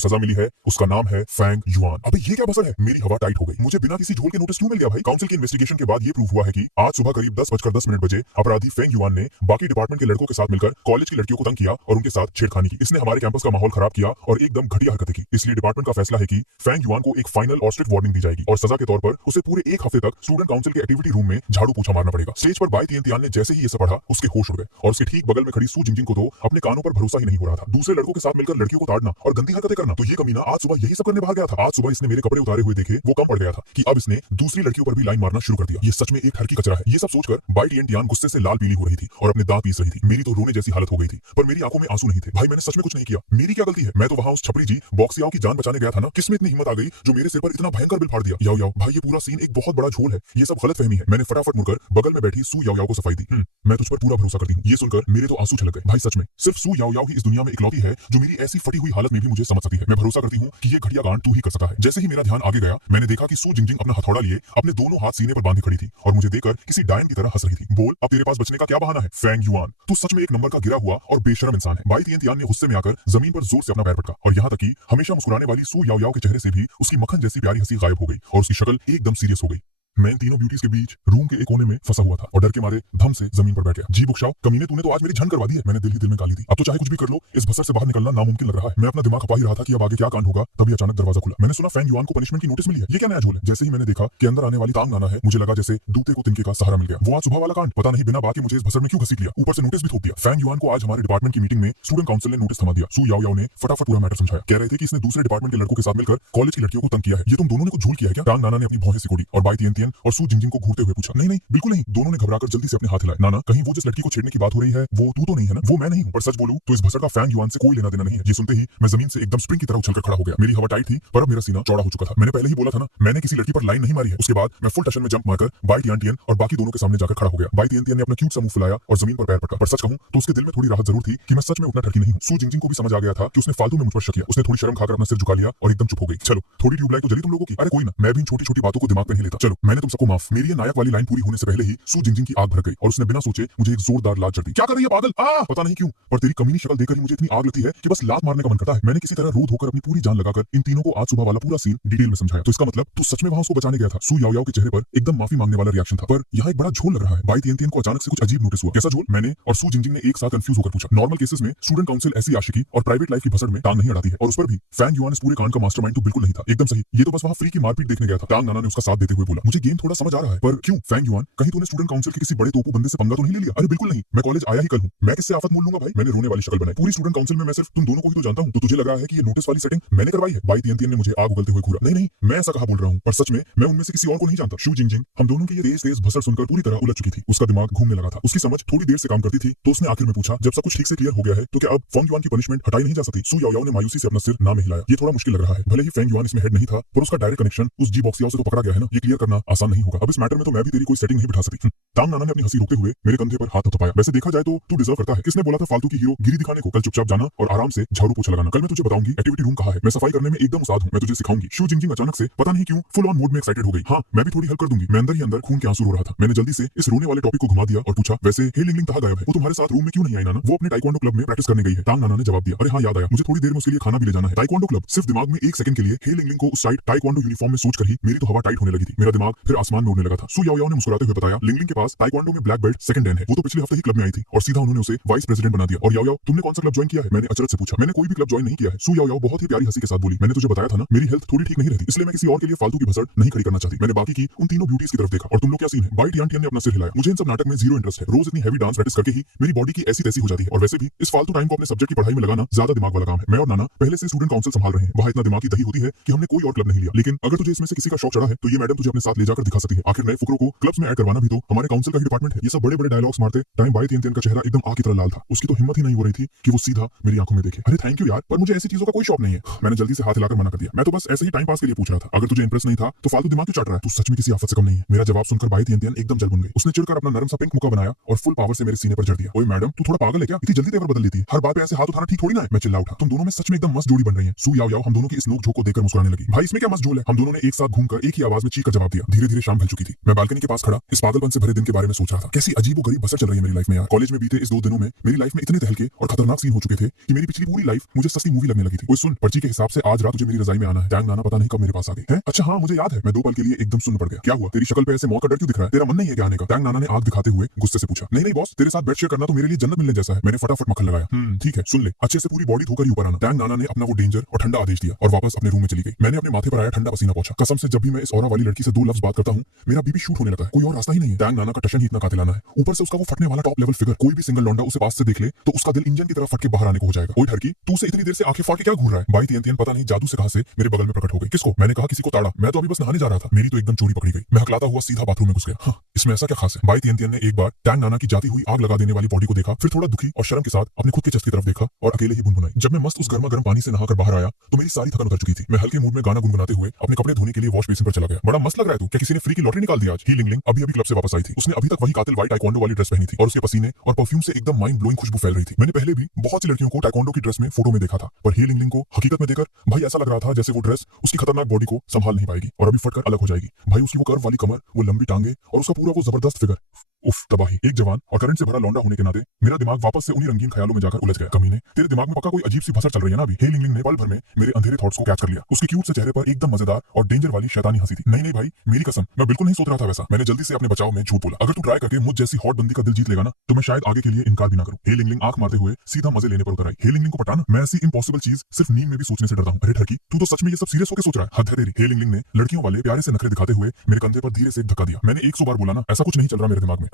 सजा मिली है उसका नाम है फैंग युआन। अबे ये क्या बसर है? मेरी हवा टाइट हो गई। मुझे बिना किसी झोल के नोटिस क्यों मिल गया भाई? काउंसिल की इन्वेस्टिगेशन के बाद ये प्रूव हुआ है कि आज सुबह करीब 10:10 बजे अपराधी फेंग युआन ने बाकी डिपार्टमेंट के लड़कों के साथ मिलकर कॉलेज की लड़कियों को तंग किया और उनके साथ छेड़खानी की। इसने हमारे कैंपस का माहौल खराब किया और एकदम घटिया हरकतें की। इसलिए डिपार्टमेंट का फैसला है कि फैंग युआन को एक फाइनल और स्ट्रिक्ट वार्निंग दी जाएगी और सजा के तौर पर उसे पूरे एक हफ्ते तक स्टूडेंट काउंसिल के एक्टिविटी रूम में झाड़ू पोछा मारना पड़ेगा। स्टेज पर बाय तियन तियान ने जैसे ही ये सब पढ़ा, उसके होश उड़ गए और उसके ठीक बगल में खड़ी सू जिंगजिंग को तो अपने कानों पर भरोसा ही नहीं हो रहा था। दूसरे लड़कों के साथ मिलकर लड़कियों को ताड़ना और गंदी हरकतें करना, तो ये कमीना आज सुबह यही सब करने बाहर गया था। आज सुबह इसने मेरे कपड़े उतारे हुए देखे, वो कम पड़ गया था कि अब इसने दूसरी लड़कियों पर भी लाइन मारना शुरू कर दिया। ये सच में एक ठरकी कचरा है। ये सब सोचकर बाय टियन तियान गुस्से से लाल पीली हो रही थी और अपने दांत पीस रही थी। मेरी तो रोने जैसी हालत हो गई थी, पर मेरी आंखों में आंसू नहीं थे। भाई मैंने सच में कुछ नहीं किया, मेरी क्या गलती है? मैं तो वहां उस छपरी जी बॉक्सियाओं की जान बचाने गया था ना। किसमें इतनी हिम्मत आ गई जो मेरे सिर पर इतना भयंकर बिल फाड़ दिया? याओ याओ भाई, ये पूरा सीन एक बहुत बड़ा झोल है। ये सब गलतफहमी है। मैंने फटाफट मुड़कर बगल में बैठी सू याओ याओ को सफाई दी। मैं तुझ पर पूरा भरोसा करती हूँ। ये सुनकर मेरे तो आंसू छलक गए। भाई सच में सिर्फ सू याओ याओ ही इस दुनिया में इकलौती है जो मेरी ऐसी फटी हुई हालत में भी मुझे समझ सकती है। मैं भरोसा करती हूँ कि ये घटिया कांड तू ही कर सकता है। जैसे ही मेरा ध्यान आगे गया, मैंने देखा कि सू जिंगजिंग अपना हथौड़ा लिए अपने दोनों हाथ सीने पर बांधे खड़ी थी और मुझे देखकर किसी डायन की तरह हंस रही थी। बोल, अब तेरे पास बचने का क्या बहाना है? फैंग युआन, तू सच में एक नंबर का गिरा हुआ और बेशरम इंसान है। बाय तियन तियान ने गुस्से में आकर जमीन पर जोर से अपना पैर पटका और यहाँ तक कि हमेशा मुस्कुराने वाली सू याओ याओ के चेहरे से भी उसकी मक्खन जैसी प्यारी हंसी गायब हो गई और उसकी शक्ल एकदम सीरियस हो गई। मैं इन तीनों ब्यूटीज के बीच रूम के एक कोने में फंसा हुआ था और डर के मारे धम से जमीन पर बैठ गया। जी बुकशाओ, कमीने, तूने तो आज मेरी झन करवा दी है। मैंने दिल ही दिल में गाली दी। अब तो चाहे कुछ भी कर लो, इस भसर से बाहर निकलना नामुमकिन लग रहा है। मैं अपना दिमाग खपा ही रहा था कि अब आगे क्या कांड होगा, तभी अचानक दरवाजा खुला। मैंने सुना फैंग युआन को पनिशमेंट की नोटिस मिली है। ये क्या नया झोल है? जैसे ही मैंने देखा कि अंदर आने वाली तांग नाना है, मुझे लगा जैसे दूते को तिनके का सहारा मिल गया। वो आज सुबह वाला कांड, पता नहीं बिना बात के मुझे इस भसर में क्यों घसीट लिया, ऊपर से नोटिस भी थोप दिया। फैंग युआन को आज हमारे डिपार्टमेंट की मीटिंग में स्टूडेंट काउंसिल ने नोटिस थमा दिया। सू याओ याओ ने फटाफट पूरा मैटर समझाया। कह रहे थे कि इसने दूसरे डिपार्टमेंट के लड़कों के साथ मिलकर कॉलेज की लड़कियों को तंग किया है। ये तुम दोनों ने कुछ झूल किया है क्या? टांग नाना ने अपनी भौहें सिकोड़ी और बाय तियन तियन और सू जिंगजिंग को घूरते हुए पूछा। नहीं नहीं, बिल्कुल नहीं। दोनों ने घबराकर जल्दी से अपने हाथ हिलाए। नाना, कहीं वो जिस लड़की को छेड़ने की बात हो रही है वो तू तो नहीं है ना? वो मैं नहीं हूँ। पर सच बोलूं तो इस भसड़ का फैंग युआन से कोई लेना देना नहीं है। ये सुनते ही मैं जमीन से एकदम स्प्रिंग की तरह उछलकर खड़ा हो गया। मेरी हवा टाइट थी पर अब मेरा सीना चौड़ा हो चुका था। मैंने पहले ही बोला था ना, मैंने किसी लड़की पर लाइन नहीं मारी है। उसके बाद मैं फुल टशन में जंप मारकर बाय टियन तियन और बाकी दोनों के सामने जाकर खड़ा हो गया। बाय तियन तियन ने अपना क्यूट सा मुंह फुलाया और जमीन पर पैर पटका। पर सच कहूं तो उसके दिल में थोड़ी राहत जरूर थी कि मैं सच में उतना ठरकी नहीं हूँ। सू जिंगजिंग को भी समझ आ गया था कि उसने फालतू में मुझ पर शक किया। उसने थोड़ी शर्म खाकर अपना सिर झुका लिया और एकदम चुप हो गई। चलो, थोड़ी ट्यूबलाइट तो जली तुम लोगों की। अरे कोई ना, मैं भी इन छोटी छोटी बातों को दिमाग में नहीं लेता। चलो, मैंने तुम सबको माफ। मेरी ये नायक वाली लाइन पूरी होने से पहले ही सू जिंगजिंग की आग भड़क गई और उसने बिना सोचे मुझे एक जोरदार लात जड़ दी। क्या कर रही है पागल? पता नहीं क्यों, पर तेरी कमीनी शक्ल देखकर ही मुझे इतनी आग लगती है कि बस लात मारने का मन करता है। मैंने किसी तरह रो धोकर अपनी पूरी जान लगाकर इन तीनों को आज सुबह वाला पूरा सीन डिटेल में समझाया। तो इसका मतलब तू सच में वहां उसको बचाने गया था? सू याओ याओ के चेहरे पर एकदम माफी मांगने वाला रिएक्शन था, पर यहाँ एक बड़ा झोल लग रहा है। बाय तियन तियन को अचानक से कुछ अजीब नोटिस हुआ। कैसा झोल? मैंने और सू जिंगजिंग ने एक साथ कंफ्यूज होकर पूछा। नॉर्मल केसेस में स्टूडेंट काउंसिल ऐसी आशिकी और प्राइवेट लाइफ की भसड़ में टांग नहीं अड़ाती है, और उस पर भी फैंग युआन इस पूरे कांड का मास्टरमाइंड तो बिल्कुल नहीं था। एकदम सही, ये तो बस वहां फ्री की मारपीट देखने गया था। टांग नाना ने उसका साथ देते हुए बोला। मुझे गेम थोड़ा समझ आ रहा है, पर क्यों फैंग युआन, कहीं तूने स्टूडेंट काउंसिल के किसी बड़े तोपू बंदे से पंगा तो नहीं ले लिया? अरे बिल्कुल नहीं, मैं कॉलेज आया ही कल हूँ, मैं किससे आफत मोल लूंगा भाई? मैंने रोने वाली शक्ल बनाई। पूरी स्टूडेंट काउंसिल में मैं सिर्फ तुम दोनों को ही तो जानता हूँ, तो तुझे लग रहा है कि ये नोटिस वाली सेटिंग मैंने करवाई है? बाय तियन तियन ने मुझे आग उगलते हुए घूरा। नहीं नहीं, मैं ऐसा कहा बोल रहा हूँ, पर सच में मैं उनमें से किसी और को नहीं जानता। शू जिंगजिंग हम दोनों की ये तेज तेज भसड़ सुनकर पूरी तरह उलझ चुकी थी। उसका दिमाग घूमने लगा था। उसकी समझ थोड़ी देर से काम करती थी, तो उसने आखिर में पूछा, जब सब कुछ ठीक से क्लियर हो गया है तो क्या अब फैंग युआन की पनिशमेंट हटाई नहीं जा सकती? सू याओ याओ ने मायूसी से अपना सिर ना में हिलाया। ये थोड़ा मुश्किल लग रहा है। भले ही फैंग युआन इसमें हेड नहीं था, पर उसका डायरेक्ट कनेक्शन उस जी बॉक्सियाओ से तो पकड़ा गया है ना। ये क्लियर करना आसान नहीं होगा। अब इस मैटर में तो मैं भी तेरी कोई सेटिंग नहीं बिठा सकती। टांग नाना ने अपनी हंसी रोकते हुए मेरे कंधे पर हाथ थपथपाया। वैसे देखा जाए तो तू डिजर्व करता है। किसने बोला था फालतू की हीरो गिरी दिखाने को? कल चुपचाप जाना और आराम से झाड़ू पोछा लगाना। कल मैं तुझे बताऊंगी एक्टिविटी रूम कहाँ है। मैं सफाई करने में एकदम उस्ताद हूँ, मैं तुझे सिखाऊंगी। शू जिंगजिंग अचानक से पता नहीं क्यों फुल ऑन मूड में एक्साइटेड हो गई। हाँ, मैं भी थोड़ी हेल्प कर दूंगी। मैं अंदर ही अंदर खून के आंसू रो रहा था। मैंने जल्दी से इस रोने वाले टॉपिक को घुमा दिया और पूछा, वैसे हे लिंगलिंग कहाँ गायब है? वो तुम्हारे साथ रूम में क्यों नहीं आई नाना? वो अपने टाइक्वांडो क्लब में प्रैक्टिस करने गई है। टांग नाना ने जवाब दिया। अरे हाँ, याद आया, मुझे थोड़ी देर में उसके लिए खाना भी ले जाना है। Taekwondo club? सिर्फ दिमाग में एक सेकंड के लिए हे लिंगलिंग को उस साइड टाइक्वांडो यूनिफॉर्म में सोचकर ही मेरी तो हवा टाइट होने लगी थी। मेरा दिमाग फिर आसमान में उड़ने लगा था। सु याओ याओ ने मुस्कुराते हुए बताया, लिंगलिंग के पास ताइक्वांडो में ब्लैक बेल्ट सेकंड डैन है। वो तो पिछले हफ्ते ही क्लब में आई थी और सीधा उन्होंने उसे वाइस प्रेसिडेंट बना दिया। और याओ याओ, तुमने कौन सा क्लब ज्वाइन किया है? मैंने अचरज से पूछा। मैंने कोई भी क्लब ज्वाइन नहीं किया है। सु याओ याओ बहुत ही प्यारी हंसी के साथ बोली, मैंने तुझे बताया था ना, मेरी हेल्थ थोड़ी ठीक नहीं रहती, इसलिए मैं किसी और के लिए फालतू की भसड़ नहीं खड़ी करना चाहती। मैंने बाकी की उन तीनों ब्यूटीज की तरफ देखा। और तुम लोग क्या सीन है? बाइट यान टियन ने अपना सिर हिलाया। मुझे इन सब नाटक में जीरो इंटरेस्ट है। रोज इतनी हैवी डांस प्रैक्टिस करके ही मेरी बॉडी की ऐसी तैसी हो जाती है। और वैसे भी इस फालतू टाइम को अपने सब्जेक्ट की पढ़ाई में लगाना ज्यादा दिमाग वाला काम है। मैं और नाना पहले से स्टूडेंट काउंसिल संभाल रहे हैं। वहां इतना दिमाग की दही होती है कि हमने कोई और क्लब नहीं लिया। लेकिन अगर तुझे इसमें से किसी का शौक चढ़ा है तो ये मैडम तुझे अपने साथ ले जाकर दिखा सकती है। आखिर नए फुकरों को क्लब्स में ऐड करवाना भी तो हमारे काउंसिल का ही डिपार्टमेंट है। ये सब बड़े बड़े डायलॉग्स मारते टाइम बाई तियन तियन का चेहरा एकदम आग की तरह लाल था। उसकी तो हिम्मत ही नहीं हो रही थी कि वो सीधा मेरी आंखों में देखे। अरे थैंक यू यार, पर मुझे ऐसी चीजों का कोई शौक नहीं है। मैंने जल्दी से हाथ हिलाकर मना कर दिया। मैं तो बस ऐसे ही टाइम पास के लिए पूछ रहा था। अगर तुझे इंटरेस्ट नहीं था तो फालतू दिमाग क्यों चढ़ रहा है? तू सच में किसी आफत से कम नहीं है। मेरा जवाब सुनकर बाई तियन तियन एकदम जल बन गई। उसने चिढ़कर अपना नरम सा पिंक मुका बनाया और फुल पावर से मेरे सीने पर जड़ दिया। ओए मैडम, तू थोड़ा पागल है क्या? इतनी जल्दी तेवर बदल लेती है। हर बात पे ऐसे हाथ उठाना ठीक थोड़ी ना है। मैं चिल्ला उठा। तुम दोनों में सच में एकदम मस्त जोड़ी बन रही है। सु याओ याओ हम दोनों की इस नोक झोंक को देखकर मुस्कुराने लगी। भाई इसमें क्या मस्त झोल है? हम दोनों ने एक साथ घूमकर एक ही आवाज में चीख कर जवाब दिया। धीरे धीरे शाम ढल चुकी थी। मैं बालकनी के पास खड़ा इस पागलपन से भरे दिन के बारे में सोच रहा था। कैसी अजीब गरीब बसर चल रही है मेरी लाइफ में यार। कॉलेज में बीते इस 2 दिनों में मेरी लाइफ में इतने तहलके और खतरनाक सीन हो चुके थे कि मेरी पिछली पूरी लाइफ मुझे सस्ती मूवी लगने लगी थी। ओए सुन, पर्ची के हिसाब से आज रात तुझे मेरी रजाई में आना है। टैंग नाना पता नहीं कब मेरे पास आ गई है। अच्छा हाँ, मुझे याद है। मैं 2 पल के लिए एकदम सुन्न पड़ गया। क्या हुआ? तेरी शक्ल पे ऐसे मौत का डर क्यों दिख रहा है? तेरा मन नहीं है क्या आने का? टैंग नाना ने आग दिखाते हुए गुस्से से पूछा। नहीं नहीं बॉस, तेरे साथ बेड शेयर करना तो मेरे लिए जन्नत मिलने जैसा है। मैंने फटाफट मक्खन लगाया। ठीक है, सुन ले, अच्छे से पूरी बॉडी धोकर ही ऊपर आना। टैंग नाना ने अपना वो डेंजर और ठंडा आदेश दिया और वापस अपने रूम में चली गई। मैंने अपने माथे पर आया ठंडा पसीना पोंछा। कसम से जब भी मैं इस औरा वाली लड़की से 2 लफ्ज बात करता हूँ मेरा बीपी शूट होने लगता है। कोई और रास्ता ही नहीं है। टैंग नाना का टशन ही इतना कातिलाना है, ऊपर से उसका वो फटने वाला टॉप लेवल फिगर। कोई भी सिंगल लौंडा उसे पास से देख ले तो उसका दिल इंजन की तरह फट के बाहर आने को हो जाएगा। ओए ठरकी, तू उसे इतनी देर से आंखें फाड़ के क्या घूर रहा है? बाई तियन तियन पता नहीं जादू से कहां से मेरे बगल में प्रकट हो गई। किसको? मैंने कहा किसी को ताड़ा। मैं तो अभी बस नहाने जा रहा था। मेरी तो एकदम चोरी पकड़ी गई। मैं हकलाता हुआ सीधा बाथरूम में घुस गया। हाँ, इसमें ऐसा क्या खास है? बाई तियन तियन ने एक बार टैंग नाना की जाती हुई आग लगा देने वाली बॉडी को देखा, फिर थोड़ा दुखी और शर्म के साथ अपने खुद के चेस्ट की तरफ देखा और अकेले ही बुनबुनाई। जब मैं मस्त उस गर्मा गर्म पानी से नहाकर बाहर आया तो मेरी सारी थकान उतर चुकी थी। मैं हल्के मूड में गाना गुनगुनाते हुए अपने कपड़े धोने के लिए वॉश बेसिन पर चला गया। बड़ा मस्त लग रहा है तू। क्या किसी ने फ्री की लॉटरी निकाल दी आज? ही लिंगलिंग अभी अभी क्लब से वापस आई थी। उसने अभी तक वही कातिल वाइट टाइक्वांडो वाली ड्रेस पहनी थी और उसके पसीने और परफ्यूम से एकदम माइंड ब्लोइंग खुशबू फैल रही थी। मैंने पहले भी बहुत सी लड़कियों को टाइक्वांडो की ड्रेस में फोटो में देखा था, पर ही लिंगलिंग को हकीकत में देखकर भाई ऐसा लग रहा था जैसे वो ड्रेस उसकी खतरनाक बॉडी को संभाल नहीं पाएगी और अभी फटकर अलग हो जाएगी। भाई उसकी वो कर्व वाली कमर, वो लंबी टांगे और उसका पूरा वो जबरदस्त फिगर। उफ, तबाही। एक जवान और करंट से भरा लौंडा होने के नाते मेरा दिमाग वापस से उन्हीं रंगीन ख्यालों में जाकर उलझ गया। कमीने, तेरे दिमाग में पक्का कोई अजीब सी भसड़ चल रही है ना अभी। हे लिंगलिंग ने पल भर में मेरे अंधेरे थॉट्स को कैच कर लिया। उसके क्यूट से चेहरे पर एकदम मजेदार और डेंजर वाली शैतानी हंसी थी। नहीं नहीं भाई, मेरी कसम, मैं बिल्कुल नहीं सोच रहा था वैसा। मैंने जल्दी से अपने बचाव में झूठ बोला। अगर तू ट्राई करके मुझ जैसी हॉट बंदी का दिल जीत लेगा ना तो मैं शायद आगे के लिए इनकार भी ना करूं। हे लिंगलिंग आंख मारते हुए सीधा मजे लेने पर उतर आई। हे लिंगलिंग को पटाना, मैं ऐसी इम्पॉसिबल चीज सिर्फ नींद में भी सोचने से डरता हूं। अरे ठरकी, तू तो सच में ये सब सीरियस होकर सोच रहा है? हद है तेरी। हे लिंगलिंग ने लड़कियों वाले प्यारे से नखरे दिखाते हुए मेरे कंधे पर धीरे से एक धक्का दिया। मैंने 100 बार बोला ना, ऐसा कुछ नहीं चल रहा मेरे दिमाग में।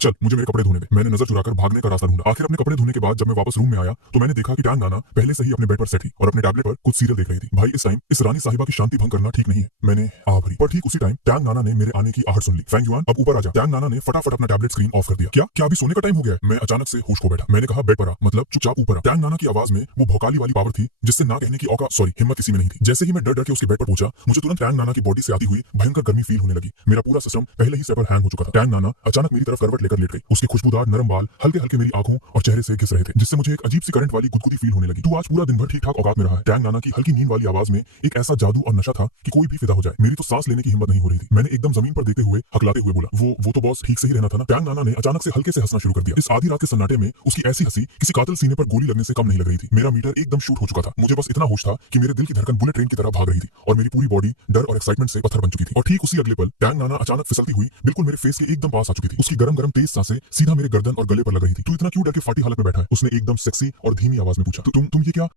चल मुझे मेरे कपड़े धोने दे। मैंने नजर चुराकर भागने का रास्ता ढूंढा। आखिर अपने कपड़े धोने के बाद जब मैं वापस रूम में आया तो मैंने देखा कि टैंग नाना पहले से ही अपने बेड पर सेट थी और अपने टैबलेट पर कुछ सीरियल देख रही थी। भाई इस टाइम इस रानी साहिबा की शांति भंग करना ठीक नहीं है। मैंने आ भरी, पर ठीक उसी टाइम टैंग नाना ने मेरे आने की आहट सुन ली। फैंग युआन, अब ऊपर आ जा। टैंग नाना ने फटाफट अपना टैबलेट स्क्रीन ऑफ कर दिया। क्या क्या अभी सोने का टाइम हो गया है? मैं अचानक से होश खो बैठा। मैंने कहा बेड पर आ, मतलब चुपचाप ऊपर आ। टैंग नाना की आवाज में वो भौकाली वाली पावर थी जिससे ना कहने की हिम्मत किसी में नहीं थी। जैसे ही मैं डर डर के उसके बेड पर पहुंचा मुझे तुरंत टैंग नाना की बॉडी से आती हुई भयंकर गर्मी फील होने लगी। मेरा पूरा सिस्टम पहले ही से पर हैंग हो चुका था। टैंग नाना अचानक मेरी तरफ करवट लेकर लेट गई। उसके खुशबूदार नरम बाल हल्के हल्के मेरी आंखों और चेहरे से घिस रहे थे जिससे मुझे एक अजीब सी करंट वाली गुदगुदी फील होने लगी। तू आज पूरा दिन भर ठीक ठाक औकात में रहा है। टैंग नाना की हल्की नींद वाली आवाज में एक ऐसा जादू और नशा था कि कोई भी फिदा हो जाए। मेरी तो सांस लेने की हिम्मत नहीं हो रही थी। मैंने एकदम जमीन पर देखते हुए हकलाते हुए बोला, वो तो बॉस ठीक से ही रहना था ना? टैंग नाना ने अचानक से हल्के से हंसना शुरू कर दिया। इस आधी रात के सन्नाटे में उसकी ऐसी हंसी किसी कातिल सीने पर गोली लगने से कम नहीं लग रही थी। मेरा मीटर एकदम शूट हो चुका था। मुझे बस इतना होश था कि मेरे दिल की धड़कन बुलेट ट्रेन की तरह भाग रही थी और मेरी पूरी बॉडी डर और एक्साइटमेंट से पत्थर बन चुकी थी। और ठीक उसी अगले पल टैंग नाना अचानक फिसलती हुई बिल्कुल मेरे फेस के एकदम पास आ चुकी थी। उसकी गरम गरम तेज सांसें सीधा मेरे गर्दन और गले पर लग रही थी। तू इतना क्यों डर के फाटी हालत में बैठा है? उसने एकदम सेक्सी और धीमी आवाज में पूछा। तुम ये क्या?